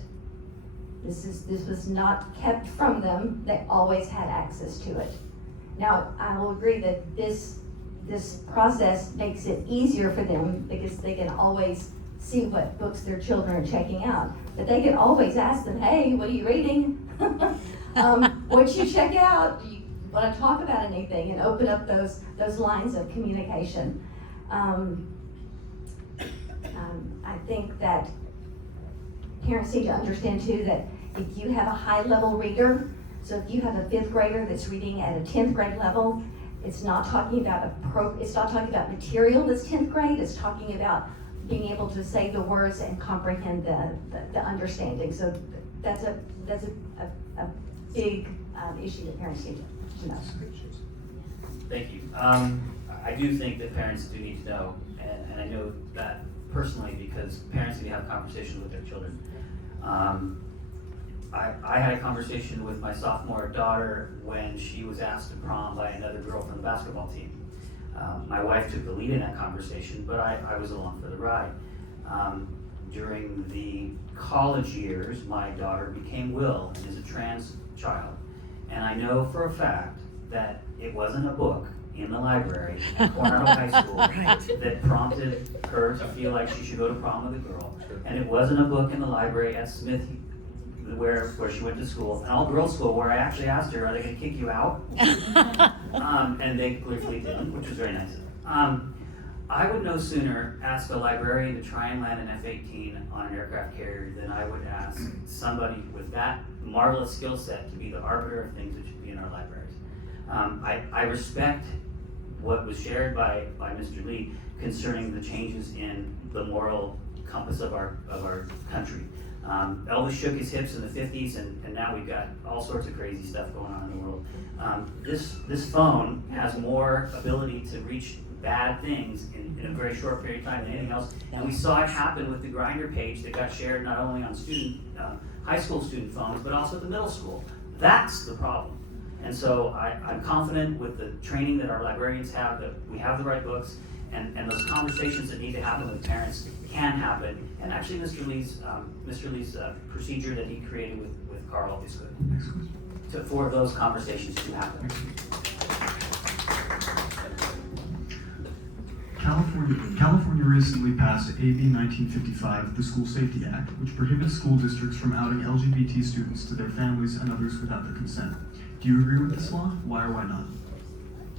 This was not kept from them. They always had access to it. Now, I will agree that this process makes it easier for them because they can always see what books their children are checking out. But they can always ask them, hey, what are you reading? What you check out? Do you want to talk about anything? And open up those lines of communication. I think that parents need to understand too that if you have a high level reader, so if you have a 5th grader that's reading at a 10th grade level, it's not talking about it's not talking about material that's 10th grade, it's talking about being able to say the words and comprehend the understanding. So that's a big issue that parents need to know. Thank you. I do think that parents do need to know, and I know that personally because parents need to have conversations with their children. I had a conversation with my sophomore daughter when she was asked to prom by another girl from the basketball team. My wife took the lead in that conversation, but I was along for the ride. During the college years, my daughter became Will and is a trans child. And I know for a fact that it wasn't a book in the library at Coronado High School that prompted her to feel like she should go to prom with a girl. And it wasn't a book in the library at Smith, where she went to school, an all-girls school, where I actually asked her, are they gonna kick you out? And they clearly didn't, which was very nice. I would no sooner ask a librarian to try and land an F-18 on an aircraft carrier than I would ask somebody with that marvelous skill set to be the arbiter of things that should be in our libraries. I respect what was shared by Mr. Lee concerning the changes in the moral compass of our country. Elvis shook his hips in the 50s, and now we've got all sorts of crazy stuff going on in the world. This phone has more ability to reach bad things in a very short period of time than anything else, and we saw it happen with the Grindr page that got shared not only on high school student phones, but also at the middle school. That's the problem. And so I'm confident with the training that our librarians have, that we have the right books, and those conversations that need to happen with parents can happen. And actually, Mr. Lee's procedure that he created with Carl is good. Next question. For those conversations to happen. California recently passed AB 1955, the School Safety Act, which prohibits school districts from outing LGBT students to their families and others without their consent. Do you agree with this law? Why or why not?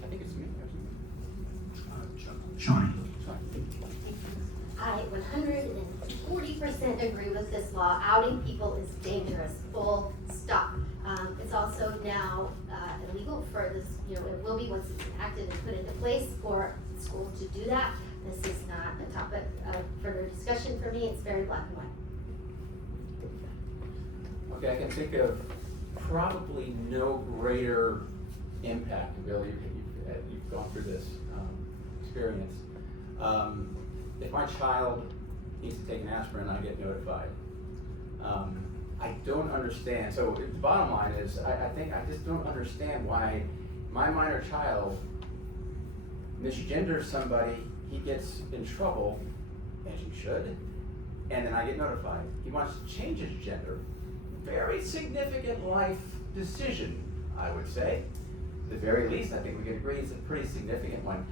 I think it's me. Shawnee. I 140% agree with this law. Outing people is dangerous, full stop. It's also now illegal for this, it will be once it's enacted and put into place for schools to do that. This is not a topic of further discussion for me. It's very black and white. Okay, I can think of probably no greater impact. Bill, you've gone through this experience. If my child needs to take an aspirin, I get notified. I don't understand. So the bottom line is, I think I just don't understand why my minor child misgenders somebody, he gets in trouble, as you should, and then I get notified. He wants to change his gender. Very significant life decision, I would say. At the very least, I think we could agree it's a pretty significant one.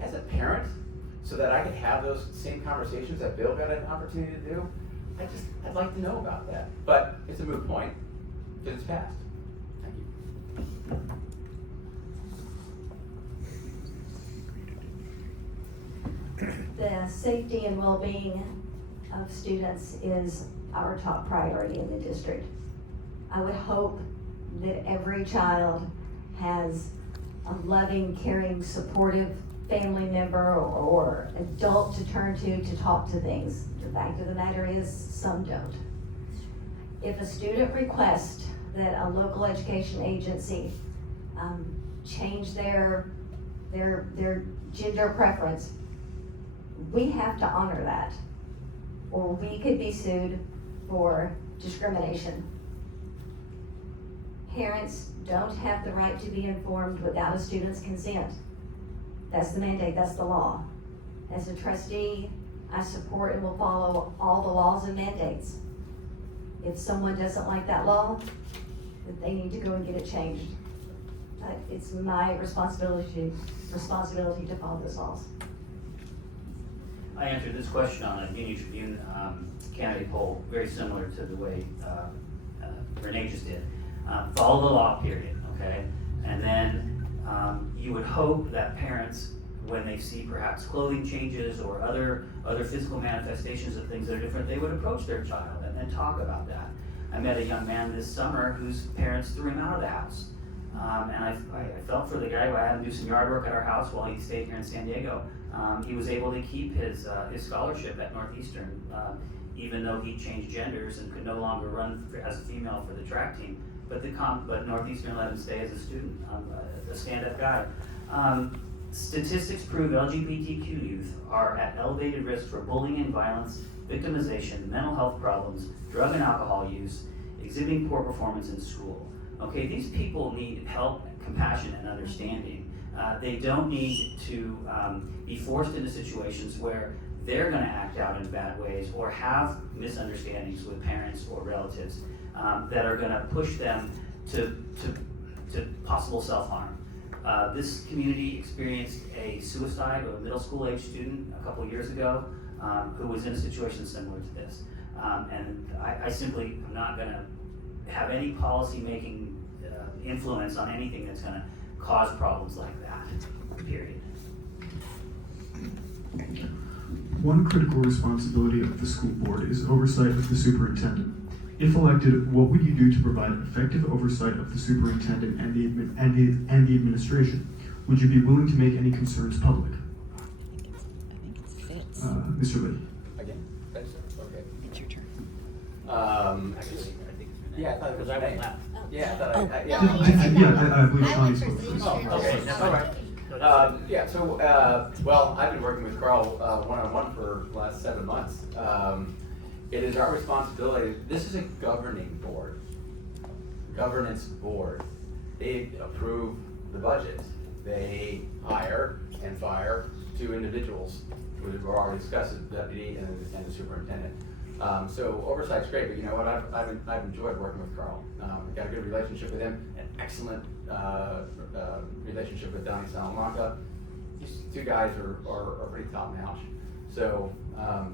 As a parent, so that I could have those same conversations that Bill got an opportunity to do, I'd like to know about that. But it's a moot point, because it's passed. Thank you. The safety and well-being of students is our top priority in the district. I would hope that every child has a loving, caring, supportive family member or adult to turn to talk to things. The fact of the matter is, some don't. If a student requests that a local education agency change their gender preference, we have to honor that, or we could be sued for discrimination. Parents don't have the right to be informed without a student's consent. That's the mandate, that's the law. As a trustee, I support and will follow all the laws and mandates. If someone doesn't like that law, then they need to go and get it changed. But it's my responsibility to follow those laws. I answered this question on a Union Tribune candidate poll, very similar to the way Renee just did. Follow the law, period, okay? And then you would hope that parents, when they see perhaps clothing changes or other physical manifestations of things that are different, they would approach their child and talk about that. I met a young man this summer whose parents threw him out of the house. And I felt for the guy who I had him do some yard work at our house while he stayed here in San Diego. He was able to keep his scholarship at Northeastern, even though he changed genders and could no longer run as a female for the track team. But Northeastern let him stay as a student, a stand-up guy. Statistics prove LGBTQ youth are at elevated risk for bullying and violence, victimization, mental health problems, drug and alcohol use, exhibiting poor performance in school. Okay, these people need help, compassion, and understanding. They don't need to be forced into situations where they're going to act out in bad ways or have misunderstandings with parents or relatives that are going to push them to possible self-harm. This community experienced a suicide of a middle school age student a couple years ago who was in a situation similar to this. And I simply am not going to have any policy-making influence on anything that's going to cause problems like that, period. One critical responsibility of the school board is oversight of the superintendent. If elected, what would you do to provide effective oversight of the superintendent and the administration? Would you be willing to make any concerns public? I think it's Fitz. Mr. Lee. Again, that's, okay. It's your turn. Actually, I think it's Renee. Yeah, I thought it was Because I went Renee. last. Yeah, I thought Oh. I, No, yeah. you said that one. I believe I Connie went spoke first, first. then you Oh, okay, shared. all right. Yeah, so, well, I've been working with Carl one-on-one for the last 7 months. It is our responsibility, this is a governing board, governance board. They approve the budget. They hire and fire 2 individuals who were already discussed, the deputy and the superintendent. So oversight's great, but you know what, I've enjoyed working with Carl. I've got a good relationship with him, an excellent relationship with Donnie Salamanca. These 2 guys are pretty top notch. So,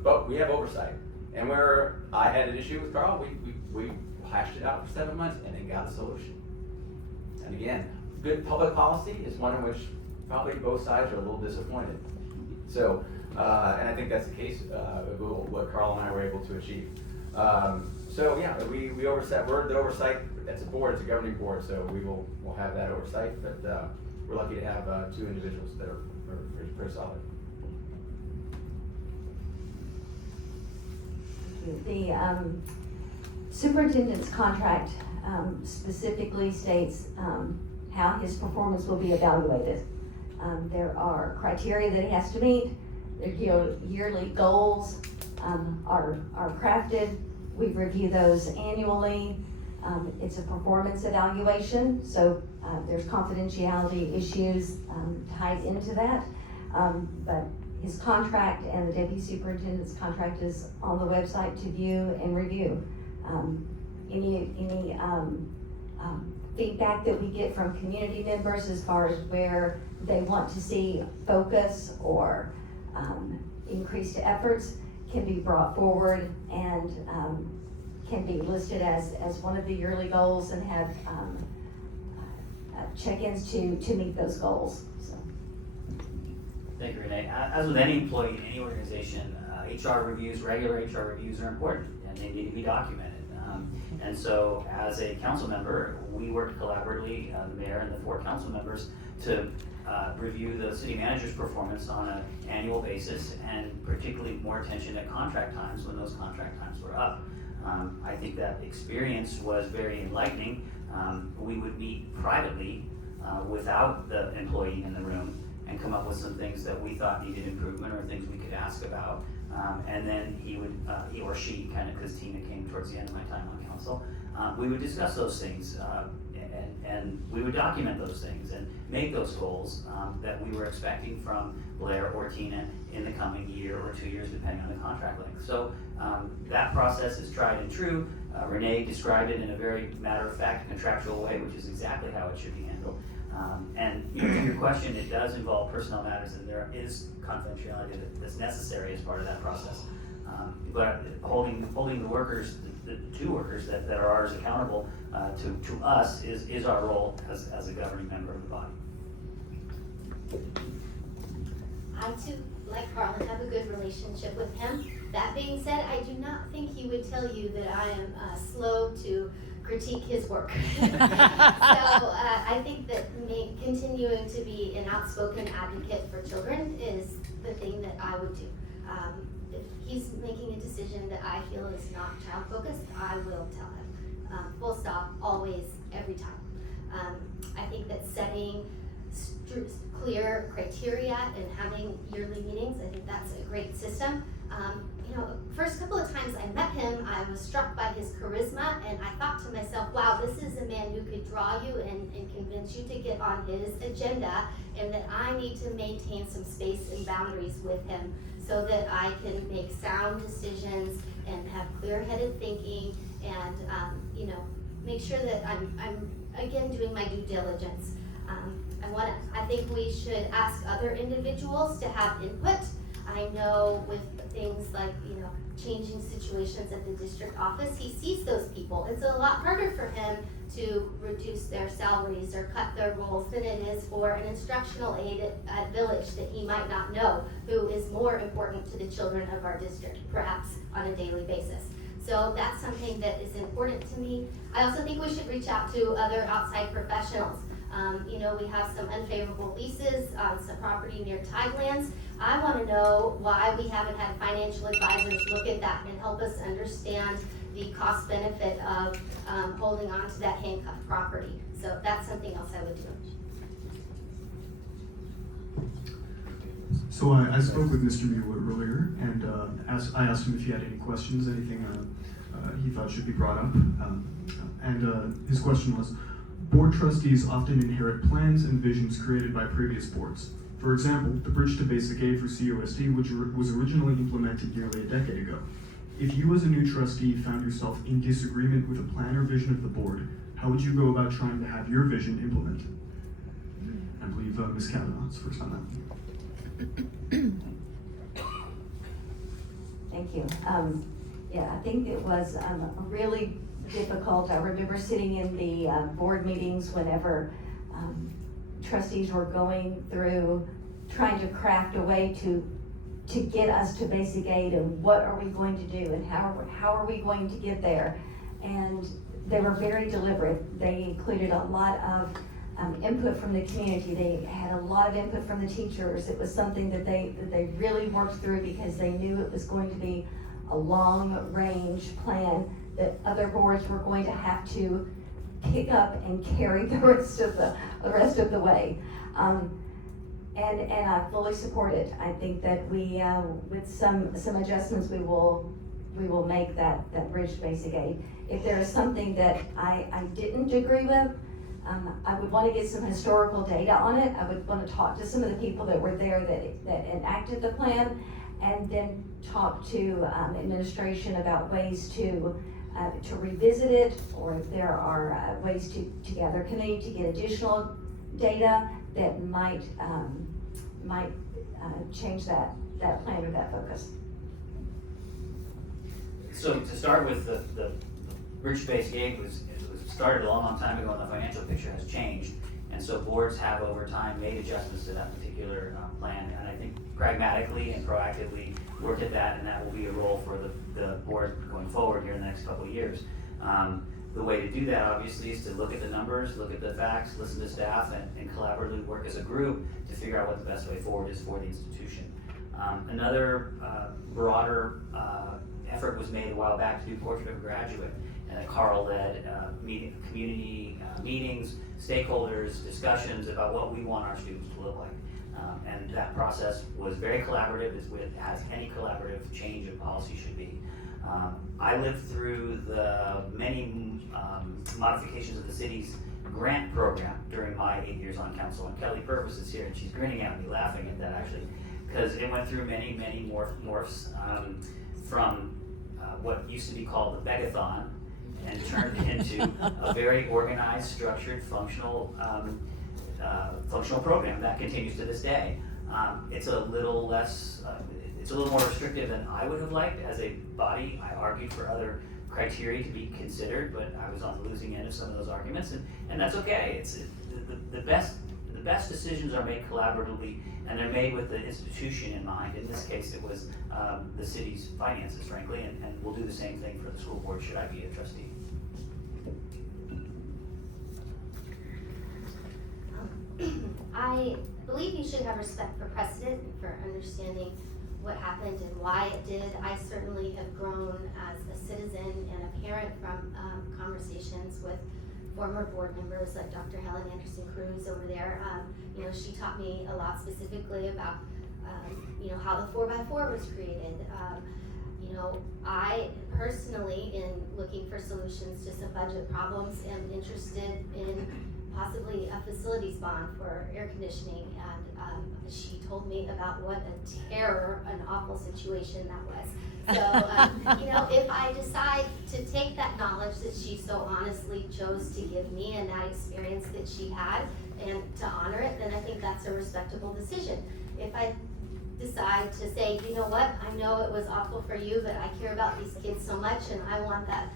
but we have oversight. And where I had an issue with Carl, we hashed it out for 7 months and then got a solution. And again, good public policy is one in which probably both sides are a little disappointed. So, and I think that's the case of what Carl and I were able to achieve. So yeah, we oversight, we're the oversight, that's a board, it's a governing board, so we'll have that oversight, but we're lucky to have 2 individuals that are pretty solid. The superintendent's contract specifically states how his performance will be evaluated. There are criteria that he has to meet. Their yearly goals are crafted. We review those annually. It's a performance evaluation, so there's confidentiality issues tied into that. But his contract and the deputy superintendent's contract is on the website to view and review. Any feedback that we get from community members as far as where they want to see focus or increased efforts can be brought forward and can be listed as one of the yearly goals and have check-ins to meet those goals. So. Thank you, Renee. As with any employee in any organization, HR reviews, regular HR reviews are important and they need to be documented. And so as a council member, we worked collaboratively, the mayor and the 4 council members, to review the city manager's performance on an annual basis, and particularly more attention at contract times when those contract times were up. I think that experience was very enlightening. We would meet privately without the employee in the room and come up with some things that we thought needed improvement or things we could ask about. And then he or she, kind of, because Tina came towards the end of my time on council, we would discuss those things and we would document those things and make those goals that we were expecting from Blair or Tina in the coming year or 2 years, depending on the contract length. So that process is tried and true. Renee described it in a very matter-of-fact contractual way, which is exactly how it should be handled. And to your question, it does involve personnel matters, and there is confidentiality that's necessary as part of that process. But holding the workers, the two workers that are ours accountable to us is our role as a governing member of the body. I too, like Carlin, have a good relationship with him. That being said, I do not think he would tell you that I am slow to critique his work. So I think that continuing to be an outspoken advocate for children is the thing that I would do. If he's making a decision that I feel is not child focused, I will tell him. Full stop, always, every time. I think that setting clear criteria and having yearly meetings, I think that's a great system. First couple of times I met him, I was struck by his charisma, and I thought to myself, wow, this is a man who could draw you and convince you to get on his agenda, and that I need to maintain some space and boundaries with him so that I can make sound decisions and have clear-headed thinking and, make sure that I'm again doing my due diligence. I think we should ask other individuals to have input. I know with things like, changing situations at the district office, he sees those people. It's a lot harder for him to reduce their salaries or cut their roles than it is for an instructional aide at Village that he might not know, who is more important to the children of our district, perhaps on a daily basis. So that's something that is important to me. I also think we should reach out to other outside professionals. We have some unfavorable leases on some property near Tidelands. I want to know why we haven't had financial advisors look at that and help us understand the cost benefit of holding on to that handcuffed property. So that's something else I would do. So I spoke with Mr. Mueller earlier, and I asked him if he had any questions, anything he thought should be brought up. And his question was, board trustees often inherit plans and visions created by previous boards. For example, the Bridge to Basic Aid for CUSD, which was originally implemented nearly a decade ago. If you as a new trustee found yourself in disagreement with a plan or vision of the board, how would you go about trying to have your vision implemented? I believe Ms. Kavanaugh is first on that. Thank you. I think it was really difficult. I remember sitting in the board meetings whenever trustees were going through trying to craft a way to get us to basic aid, and what are we going to do and how are we going to get there. And they were very deliberate. They included a lot of input from the community. They had a lot of input from the teachers. It was something that they really worked through because they knew it was going to be a long range plan that other boards were going to have to pick up and carry the rest of the way. And I fully support it. I think that we, with some adjustments, we will make that bridge to basic aid. If there is something that I didn't agree with, I would want to get some historical data on it. I would want to talk to some of the people that were there that enacted the plan, and then talk to administration about ways to revisit it, or if there are ways to gather committee to get additional data that might change that plan or that focus. So to start with, the bridge-based aid was started a long time ago, and the financial picture has changed. And so boards have over time made adjustments to that particular plan. And I think pragmatically and proactively work at that, and that will be a role for the board going forward here in the next couple of years. The way to do that, obviously, is to look at the numbers, look at the facts, listen to staff, and collaboratively work as a group to figure out what the best way forward is for the institution. Another broader effort was made a while back to do Portrait of a Graduate, and Carl led community meetings, stakeholders, discussions about what we want our students to look like. And that process was very collaborative, as any collaborative change of policy should be. I lived through the many modifications of the city's grant program during my 8 years on council, and Kelly Purvis is here, and she's grinning at me, laughing at that actually, because it went through many morphs from what used to be called the Begathon, and turned into a very organized, structured, functional functional program that continues to this day. It's a little less, it's a little more restrictive than I would have liked as a body. I argued for other criteria to be considered, but I was on the losing end of some of those arguments, and that's okay. The best decisions are made collaboratively, and they're made with the institution in mind. In this case, it was the city's finances, frankly, and we'll do the same thing for the school board should I be a trustee. I believe you should have respect for precedent and for understanding what happened and why it did. I certainly have grown as a citizen and a parent from conversations with former board members like Dr. Helen Anderson-Cruz over there. She taught me a lot specifically about, how the 4x4 was created. I personally, in looking for solutions to some budget problems, am interested in possibly a facilities bond for air conditioning, and she told me about what a terror, an awful situation that was. So, if I decide to take that knowledge that she so honestly chose to give me and that experience that she had and to honor it, then I think that's a respectable decision. If I decide to say, you know what, I know it was awful for you, but I care about these kids so much and I want that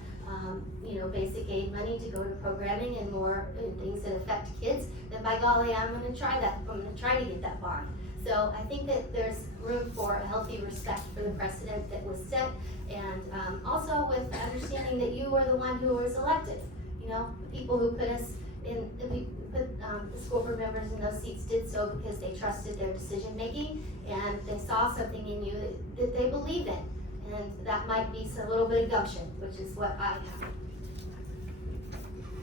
basic aid money to go to programming and more things that affect kids, then by golly, I'm gonna try that. I'm gonna try to get that bond. So I think that there's room for a healthy respect for the precedent that was set, and also with understanding that you were the one who was elected. The people who put us in, the school board members in those seats did so because they trusted their decision making and they saw something in you that they believe in. And that might be a little bit of gumption, which is what I have.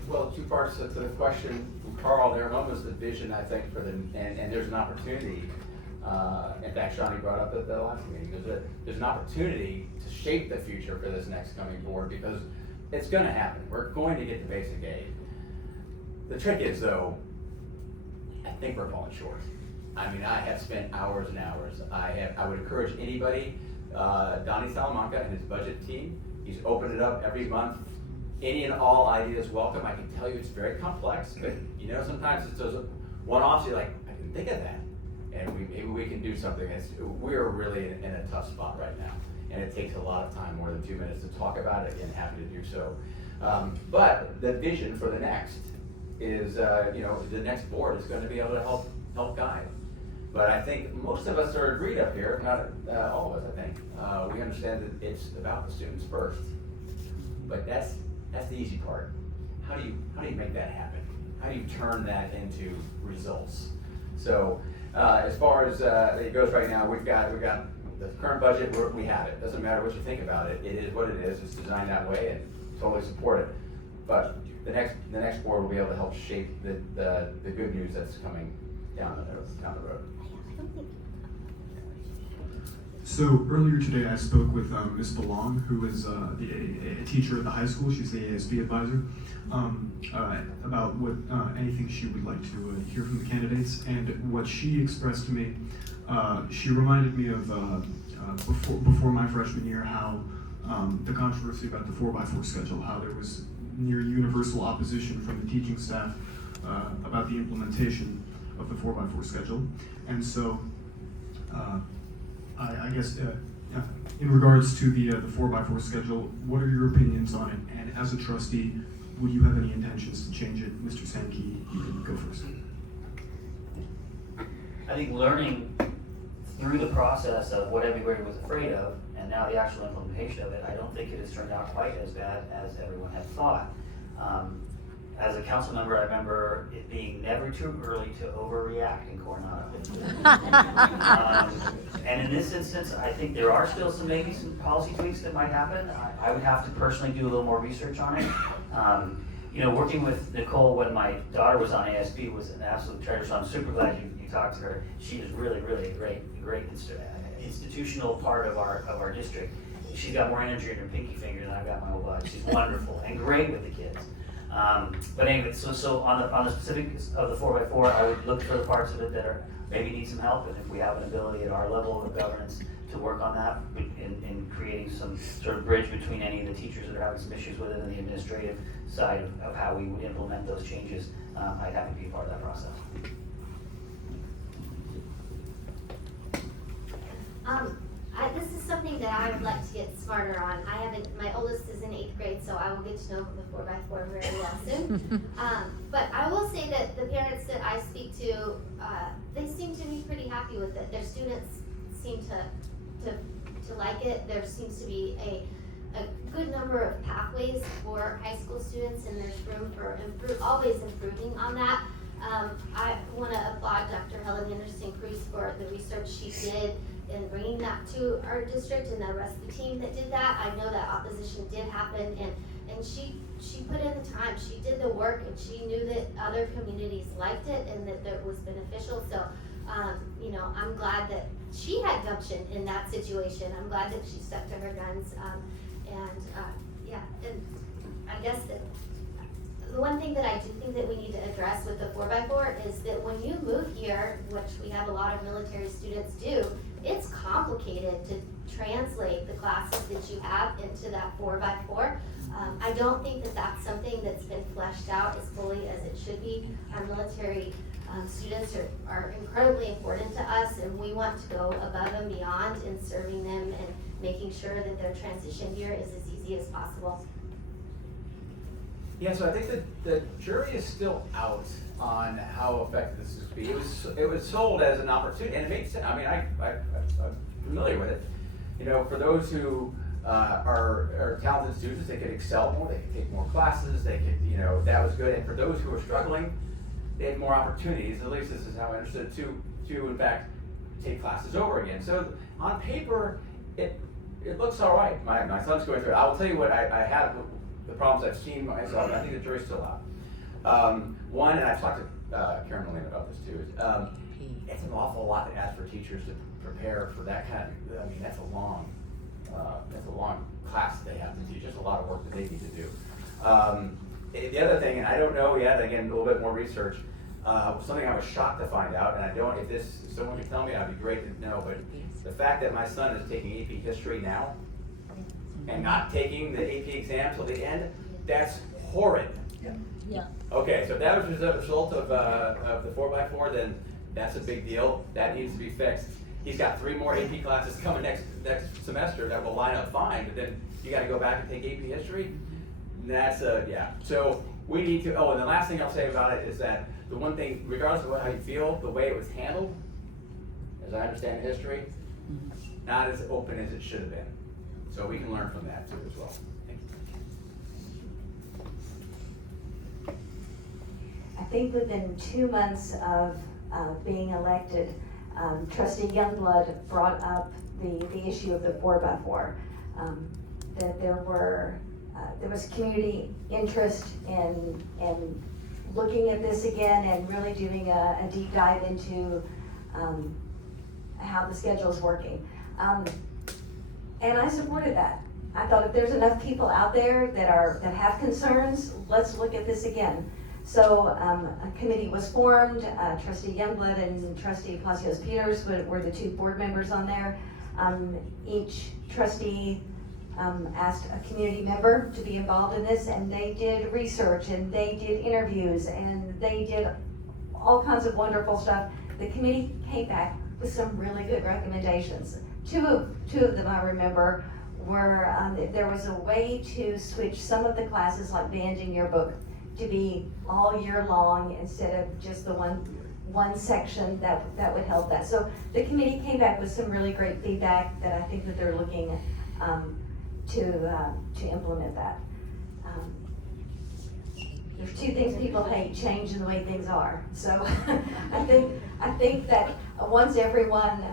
Well, two parts to the question from Carl there. One was the vision, I think, for and there's an opportunity. In fact, Shawnee brought up at the last meeting, there's an opportunity to shape the future for this next coming board because it's gonna happen. We're going to get the basic aid. The trick is though, I think we're falling short. I mean, I have spent hours and hours. I would encourage anybody, Donnie Salamanca and his budget team, he's opened it up every month. Any and all ideas welcome. I can tell you it's very complex, but sometimes it's those one-offs, you're like, I can think of that. And maybe we can do something. We're really in a tough spot right now. And it takes a lot of time, more than 2 minutes to talk about it, and happy to do so. But the vision for the next is, the next board is going to be able to help guide. But I think most of us are agreed up here, not all of us, I think. We understand that it's about the students first. But that's the easy part. How do you make that happen? How do you turn that into results? So as far as it goes right now, we've got the current budget. We have it. Doesn't matter what you think about it. It is what it is. It's designed that way, and totally support it. But the next board will be able to help shape the good news that's coming down the road. So earlier today, I spoke with Ms. Belong, who is a teacher at the high school. She's the ASB advisor, about what anything she would like to hear from the candidates. And what she expressed to me, she reminded me of before my freshman year, how the controversy about the 4x4 schedule, how there was near universal opposition from the teaching staff about the implementation of the 4x4 schedule. And so I guess in regards to the 4x4 schedule, what are your opinions on it? And as a trustee, would you have any intentions to change it? Mr. Sankey, you can go first. I think learning through the process of what everybody was afraid of, and now the actual implementation of it, I don't think it has turned out quite as bad as everyone had thought. As a council member, I remember it being never too early to overreact in Coronado. And in this instance, I think there are still maybe some policy tweaks that might happen. I would have to personally do a little more research on it. Working with Nicole when my daughter was on ASB was an absolute treasure, so I'm super glad you talked to her. She is really, really a great institutional part of our district. She's got more energy in her pinky finger than I've got my whole body. She's wonderful and great with the kids. But anyway, so on the specifics of the 4x4, I would look for the parts of it that maybe need some help, and if we have an ability at our level of governance to work on that in creating some sort of bridge between any of the teachers that are having some issues with it and the administrative side of how we would implement those changes. I'd have to be a part of that process. This is something that I would like to get smarter on. My oldest is in 8th grade, so I will get to know the 4x4 very well soon. But I will say that the parents that I speak to, they seem to be pretty happy with it. Their students seem to like it. There seems to be a good number of pathways for high school students, and there's room for always improving on that. I want to applaud Dr. Helen Henderson-Cruz for the research she did in bringing that to our district and the rest of the team that did that. I know that opposition did happen, and she put in the time, she did the work, and she knew that other communities liked it and that it was beneficial. So, I'm glad that she had gumption in that situation. I'm glad that she stuck to her guns. And I guess that the one thing that I do think that we need to address with the 4x4 is that when you move here, which we have a lot of military students do, it's complicated to translate the classes that you have into that 4x4. I don't think that that's something that's been fleshed out as fully as it should be. Our military students are incredibly important to us, and we want to go above and beyond in serving them and making sure that their transition here is as easy as possible. Yeah, so I think that the jury is still out on how effective this would be. It was sold as an opportunity, and it makes sense. I mean, I'm familiar with it. For those who are talented students, they could excel more, they could take more classes, they could, that was good. And for those who are struggling, they had more opportunities. At least this is how I understood it, to in fact take classes over again. So on paper, it looks all right. My son's going through it. I will tell you what I have. The problems I've seen myself, I think the jury's still out. One, and I've talked to Karen Moline about this too, is it's an awful lot to ask for teachers to prepare for that kind of, that's a long class they have to teach. There's a lot of work that they need to do. The other thing, and I don't know yet, again, a little bit more research, something I was shocked to find out, and if someone can tell me, I'd be great to know, but the fact that my son is taking AP History now, and not taking the AP exam till the end, that's horrid. Yeah. Okay, so if that was a result of the 4x4, then that's a big deal. That needs to be fixed. He's got 3 more AP classes coming next semester that will line up fine, but then you gotta go back and take AP History. That's So we need to, and the last thing I'll say about it is that the one thing, regardless of how you feel, the way it was handled, as I understand history, not as open as it should have been. So we can learn from that too as well. Thank you. I think within 2 months of being elected, Trustee Youngblood brought up the issue of the 4x4. That there was community interest in looking at this again and really doing a deep dive into how the schedule is working. And I supported that. I thought if there's enough people out there that have concerns, let's look at this again. So a committee was formed. Trustee Youngblood and Trustee Palacios Peters were the 2 board members on there. Each trustee asked a community member to be involved in this, and they did research and they did interviews and they did all kinds of wonderful stuff. The committee came back with some really good recommendations. Two of them I remember were there was a way to switch some of the classes, like band and yearbook, to be all year long instead of just the one section that would help that. So the committee came back with some really great feedback that I think that they're looking to implement that. There's 2 things people hate: change and the way things are. So I think that once everyone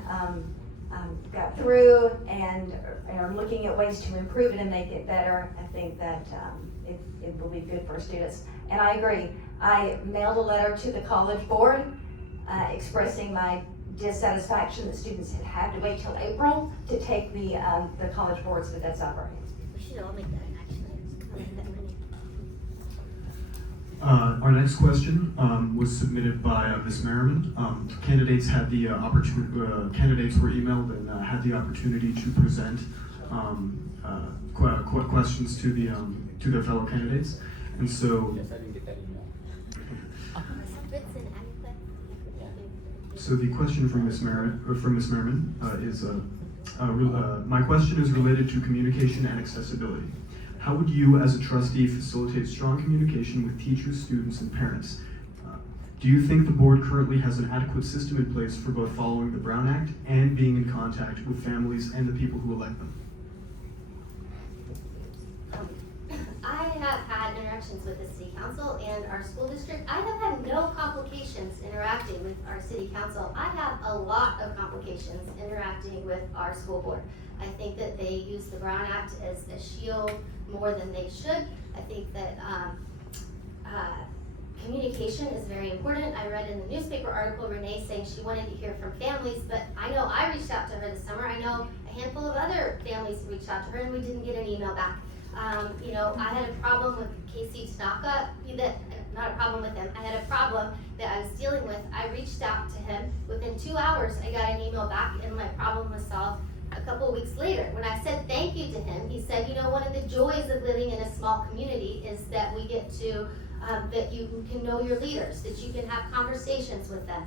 got through and are looking at ways to improve it and make it better, I think that it will be good for students. And I agree. I mailed a letter to the college board expressing my dissatisfaction that students had to wait till April to take the college boards, but that's not our hands. We should all make that an action item. Our next question was submitted by Ms. Merriman. Candidates had the candidates were emailed and had the opportunity to present questions to their fellow candidates, and so. Yes, I didn't get that email. So the question from Ms. Merriman is, my question is related to communication and accessibility. How would you, as a trustee, facilitate strong communication with teachers, students, and parents? Do you think the board currently has an adequate system in place for both following the Brown Act and being in contact with families and the people who elect them? I have had interactions with the city council and our school district. I have had no complications interacting with our city council. I have a lot of complications interacting with our school board. I think that they use the Brown Act as a shield more than they should. I think that communication is very important. I read in the newspaper article Renee saying she wanted to hear from families, but I know I reached out to her this summer. I know a handful of other families reached out to her and we didn't get an email back. I had a problem with Casey Tanaka, not a problem with him, I had a problem that I was dealing with. I reached out to him. Within 2 hours, I got an email back and my problem was solved a couple of weeks later. When I said thank you to him, he said, one of the joys of living in a small community is that we get to, that you can know your leaders, that you can have conversations with them,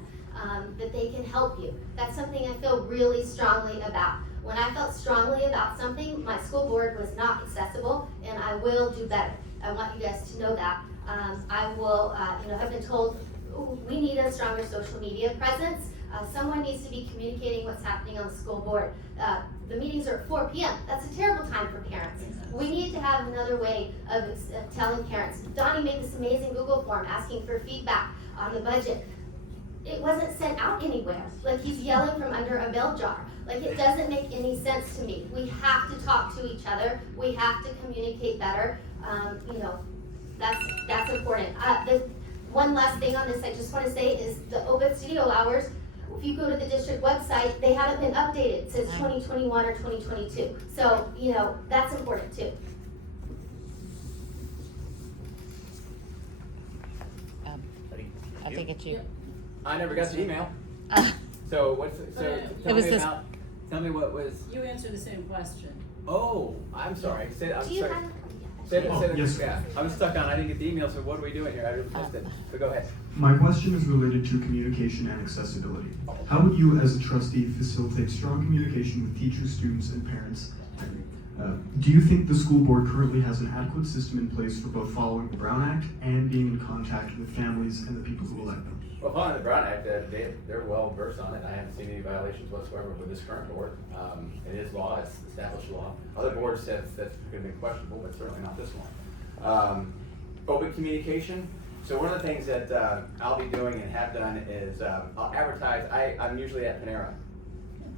that they can help you. That's something I feel really strongly about. When I felt strongly about something, my school board was not accessible, and I will do better. I want you guys to know that. I will, I've been told we need a stronger social media presence. Someone needs to be communicating what's happening on the school board. The meetings are at 4 p.m. That's a terrible time for parents. We need to have another way of telling parents. Donnie made this amazing Google form asking for feedback on the budget. It wasn't sent out anywhere. Like he's yelling from under a bell jar. Like it doesn't make any sense to me. We have to talk to each other. We have to communicate better. That's important. The one last thing on this I just want to say is the open studio hours. If you go to the district website, they haven't been updated since 2021 or 2022. So, that's important too. I think it's you. I never got the email. So tell me what was. You answered the same question. Oh, I'm sorry. I'm Do you sorry. have a Yes. Yeah, I'm stuck on, I didn't get the email, so what are we doing here? I missed it. So go ahead. My question is related to communication and accessibility. How would you, as a trustee, facilitate strong communication with teachers, students, and parents? Do you think the school board currently has an adequate system in place for both following the Brown Act and being in contact with families and the people who elect them? Well, following the Brown Act, they're well versed on it. I haven't seen any violations whatsoever with this current board. It is law, it's established law. Other boards that's going to be questionable, but certainly not this one. Open communication. So one of the things that I'll be doing and have done is I'll advertise. I'm usually at Panera,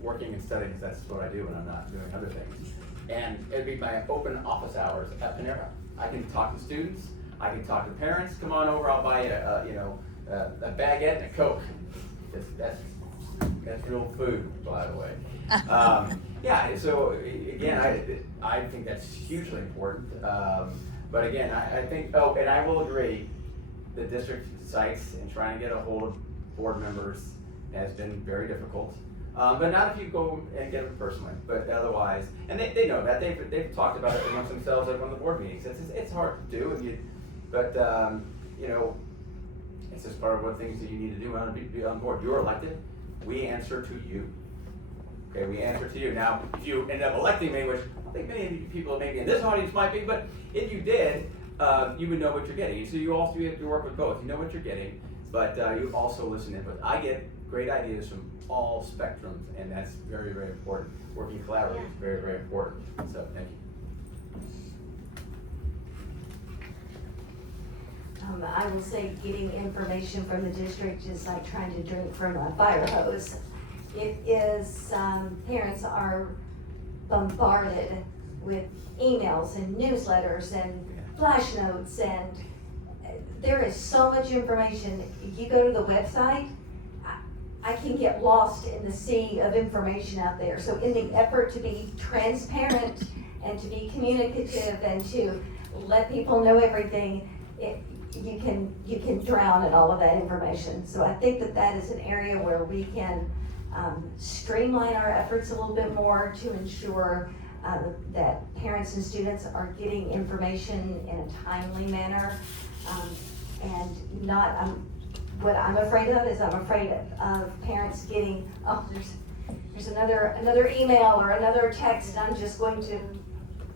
working and studying, because that's what I do when I'm not doing other things. And it'd be my open office hours at Panera. I can talk to students, I can talk to parents. Come on over, I'll buy you a baguette and a Coke. That's real food, by the way. Yeah, so again, I think that's hugely important. But again, I think, and I will agree, the district sites and trying to get a hold of board members has been very difficult. But not if you go and get them personally, but otherwise, and they know that, they've talked about it amongst themselves at one of the board meetings. It's hard to do, but it's just part of what things that you need to do to be on board. You're elected, we answer to you. Okay, we answer to you. Now, if you end up electing me, which I think many of you people maybe in this audience might be, but if you did, you would know what you're getting. So you have to work with both. You know what you're getting, but you also listen in. But I get great ideas from all spectrums, and that's very, very important. Working collaboratively is very, very important. So, thank you. I will say getting information from the district is like trying to drink from a fire hose. It is, parents are bombarded with emails and newsletters and flash notes, and there is so much information. You go to the website, I can get lost in the sea of information out there. So in the effort to be transparent and to be communicative and to let people know everything, you can drown in all of that information. So I think that that is an area where we can streamline our efforts a little bit more to ensure that parents and students are getting information in a timely manner, and not, what I'm afraid of is I'm afraid of parents getting, oh, there's another email or another text, I'm just going to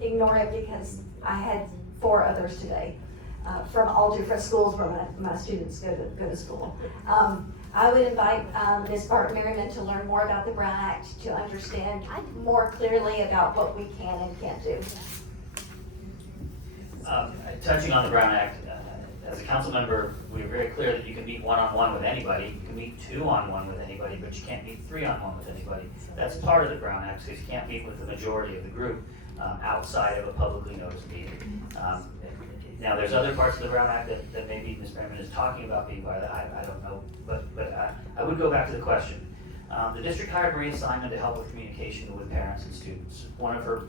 ignore it because I had 4 others today from all different schools where my students go to school. I would invite Ms. Barton-Merriman to learn more about the Brown Act, to understand more clearly about what we can and can't do. Touching on the Brown Act, as a council member, we are very clear that you can meet one-on-one with anybody, you can meet 2-on-1 with anybody, but you can't meet 3-on-1 with anybody. That's part of the Brown Act, because you can't meet with the majority of the group outside of a publicly noticed meeting. Now, there's other parts of the Brown Act that maybe Ms. Merriman is talking about being violated, I don't know, but I would go back to the question. The district hired Maria Simon to help with communication with parents and students. One of her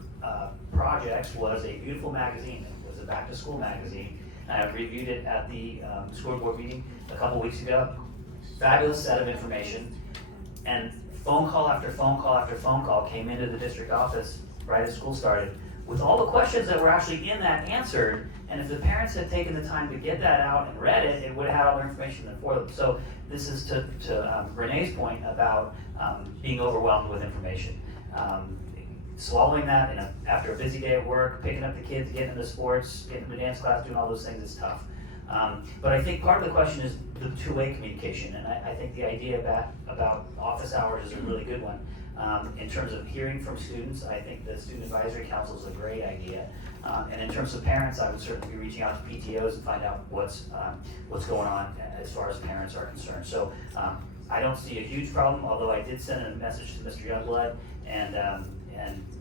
projects was a beautiful magazine. It was a back-to-school magazine. I reviewed it at the school board meeting a couple weeks ago. Fabulous set of information. And phone call after phone call after phone call came into the district office right as school started with all the questions that were actually in that answered. And if the parents had taken the time to get that out and read it, it would have had all the information there for them. So this is to Renee's point about being overwhelmed with information. Swallowing that after a busy day at work, picking up the kids, getting into sports, getting into dance class, doing all those things is tough. But I think part of the question is the two-way communication, and I think the idea about office hours is a really good one. In terms of hearing from students, I think the Student Advisory Council is a great idea. And in terms of parents, I would certainly be reaching out to PTOs and find out what's going on as far as parents are concerned. So I don't see a huge problem, although I did send a message to Mr. Youngblood, and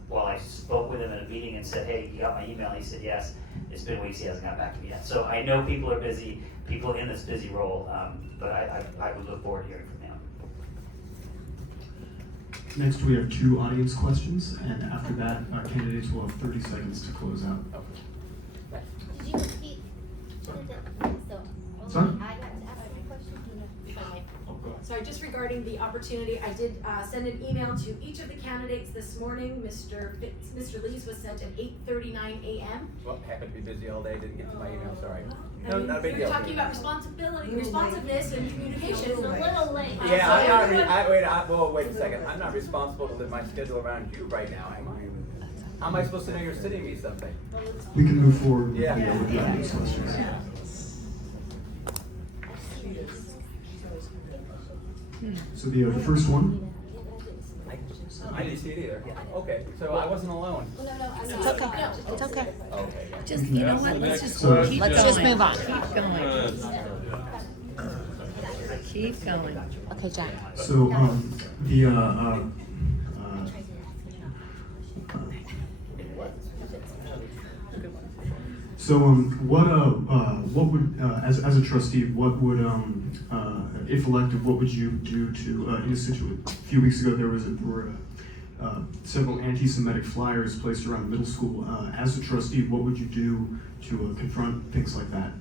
while I spoke with him in a meeting and said, hey, you got my email, he said yes. It's been weeks, he hasn't got back to me yet. So I know people are busy, people in this busy role, but I would look forward to hearing from them. Next, we have 2 audience questions, and after that, candidates will have 30 seconds to close out. Did you repeat? Sorry? I got to ask you a question. Sorry, just regarding the opportunity, I did send an email to each of the candidates this morning. Mr. Lee's was sent at 8:39 a.m. Well, happened to be busy all day, didn't get to my email, sorry. I No, mean, not a big you're deal. talking about responsiveness and communication. It's a little late. Yeah, So I'm not, everyone- wait a second, I'm not responsible to live my schedule around you right now, am I? How am I supposed to know you're sending me something? We can move forward with Yeah. with the audience questions. So the first one. I didn't see it either. Okay, so I wasn't alone. No, I'm It's not. okay, it's okay. Okay. Just, you know what, let's just So- keep Let's just going. move on. Keep going. Keep going. Okay, Jack. So the so what would as a trustee, what would if elected, what would you do to in a situation? A few weeks ago there were several anti-Semitic flyers placed around the middle school. As a trustee, what would you do to confront things like that?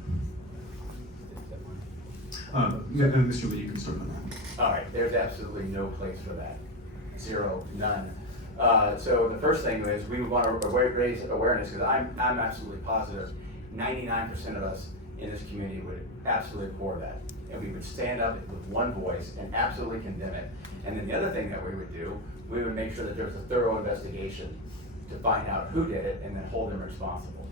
Mr. Lee, you can start on that. All right, there's absolutely no place for that. 0, none. So the first thing is we would want to raise awareness, because I'm absolutely positive 99% of us in this community would absolutely abhor that. And we would stand up with one voice and absolutely condemn it. And then the other thing that we would do, we would make sure that there was a thorough investigation to find out who did it and then hold them responsible.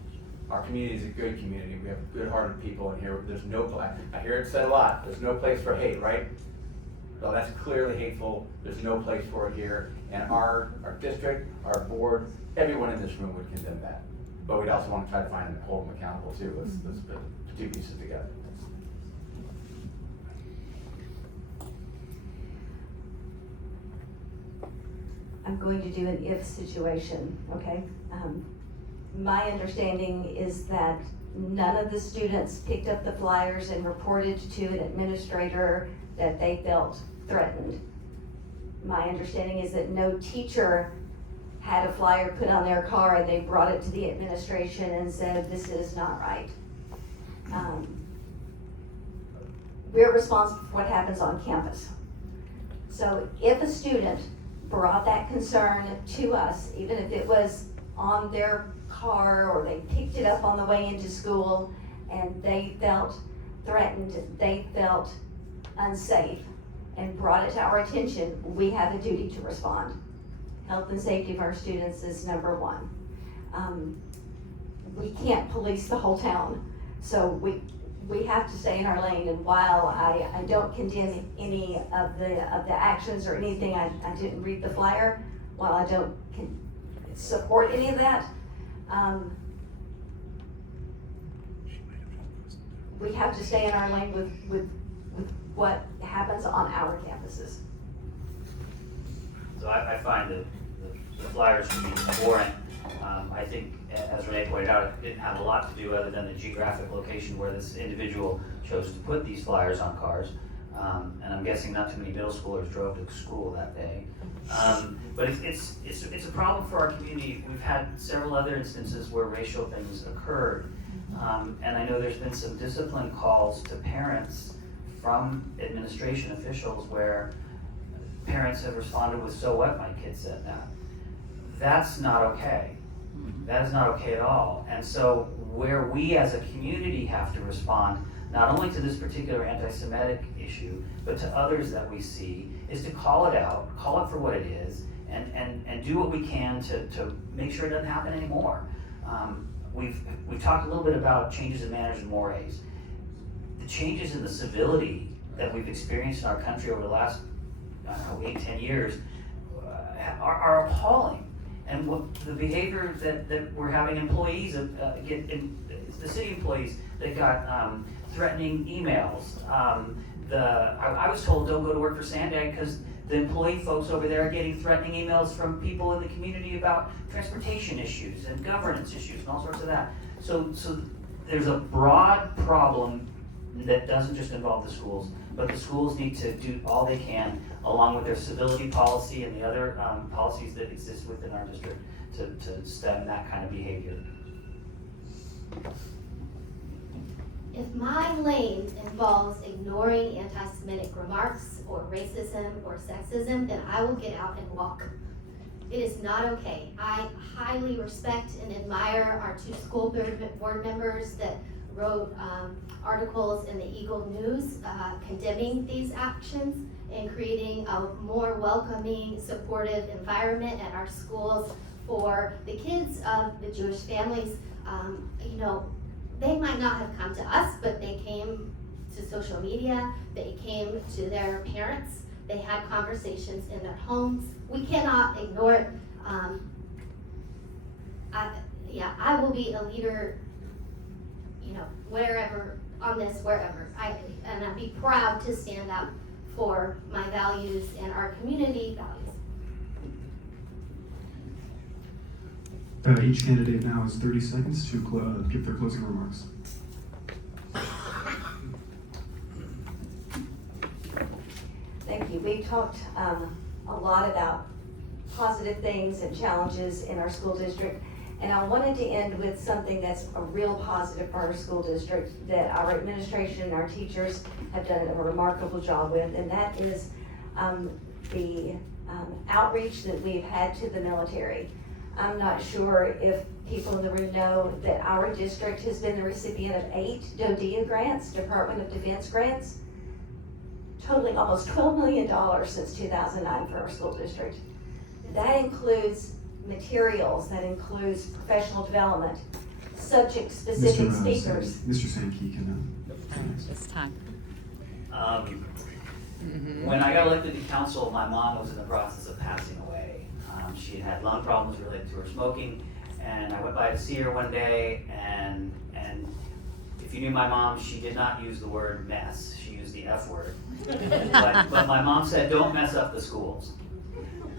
Our community is a good community. We have good-hearted people in here. There's no place, I hear it said a lot, there's no place for hate, right? Well, that's clearly hateful. There's no place for it here. And our district, our board, everyone in this room would condemn that. But we'd also want to try to find them and hold them accountable too. Let's put the 2 pieces together. I'm going to do an if situation, okay? My understanding is that none of the students picked up the flyers and reported to an administrator that they felt threatened. My understanding is that no teacher had a flyer put on their car and they brought it to the administration and said, this is not right. we're responsible for what happens on campus. So if a student brought that concern to us, even if it was on their car or they picked it up on the way into school and they felt threatened, they felt unsafe, and brought it to our attention, we have a duty to respond. Health and safety of our students is number one. We can't police the whole town, so we have to stay in our lane. And while I don't condemn any of the actions or anything, I didn't read the flyer, while I don't support any of that, we have to stay in our lane with what happens on our campuses. So I find that the flyers to be boring. I think, as Renee pointed out, it didn't have a lot to do other than the geographic location where this individual chose to put these flyers on cars. And I'm guessing not too many middle schoolers drove to school that day. But it's a problem for our community. We've had several other instances where racial things occurred. And I know there's been some discipline calls to parents from administration officials where parents have responded with, "So what, my kid said that." That's not okay. That is not okay at all. And so where we as a community have to respond, not only to this particular anti-Semitic issue, but to others that we see, is to call it out, call it for what it is, and do what we can to make sure it doesn't happen anymore. We've talked a little bit about changes in manners and mores. The changes in the civility that we've experienced in our country over the last, 8-10 years are appalling. And what the behavior that we're having employees the city employees that got threatening emails. I was told don't go to work for Sandag because the employee folks over there are getting threatening emails from people in the community about transportation issues and governance issues and all sorts of that. So there's a broad problem that doesn't just involve the schools, but the schools need to do all they can, along with their civility policy and the other policies that exist within our district, to stem that kind of behavior. If my lane involves ignoring anti-Semitic remarks or racism or sexism, then I will get out and walk. It is not okay. I highly respect and admire our two school board members that wrote articles in the Eagle News condemning these actions and creating a more welcoming, supportive environment at our schools for the kids of the Jewish families. They might not have come to us, but they came to social media, they came to their parents, they had conversations in their homes. We cannot ignore it. I will be a leader, wherever, on this, wherever. And I'd be proud to stand up for my values and our community values. Each candidate now has 30 seconds to give their closing remarks. Thank you. We talked a lot about positive things and challenges in our school district, and I wanted to end with something that's a real positive for our school district that our administration and our teachers have done a remarkable job with, and that is the outreach that we've had to the military. I'm not sure if people in the room know that our district has been the recipient of 8 DoDEA grants, Department of Defense grants, totaling almost $12 million since 2009 for our school district. That includes materials, that includes professional development, subject-specific speakers. Mr. Sankey can It's time. When I got elected to council, my mom was in the process of passing away. She had lung problems related to her smoking, and I went by to see her one day, and if you knew my mom, she did not use the word mess. She used the F word. But my mom said, "Don't mess up the schools."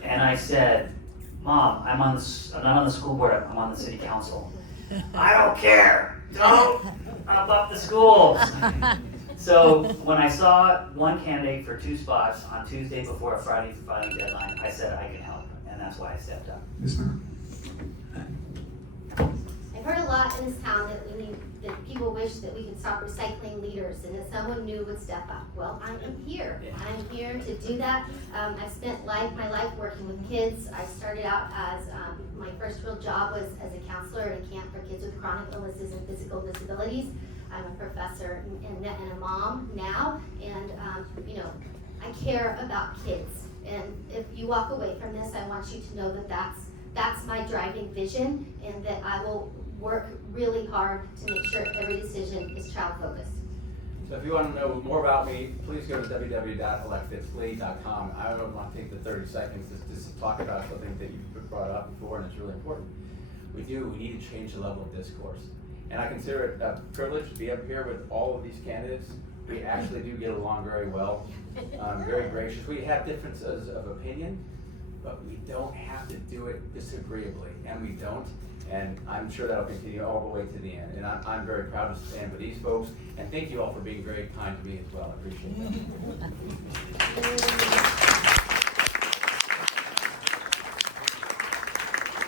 And I said, "Mom, I'm not on the school board, I'm on the city council." "I don't care, don't up the schools." So when I saw one candidate for 2 spots on Tuesday before a Friday filing deadline, I said I can help, and that's why I stepped up. Ms. Mayor. I've heard a lot in this town that we need that people wish that we could stop recycling leaders and that someone new would step up. Well, I am here. I'm here to do that. I've spent my life working with kids. I started out as, my first real job was as a counselor at a camp for kids with chronic illnesses and physical disabilities. I'm a professor and a mom now, and I care about kids. And if you walk away from this, I want you to know that that's my driving vision, and that I will work really hard to make sure every decision is child focused. So if you want to know more about me, please go to www.electitslee.com. I don't want to take the 30 seconds just to talk about something that you've brought up before, and it's really important. We need to change the level of discourse. And I consider it a privilege to be up here with all of these candidates. We actually do get along very well, very gracious. We have differences of opinion, but we don't have to do it disagreeably, and we don't. And I'm sure that'll continue all the way to the end. And I'm very proud to stand with these folks, and thank you all for being very kind to me as well. I appreciate that.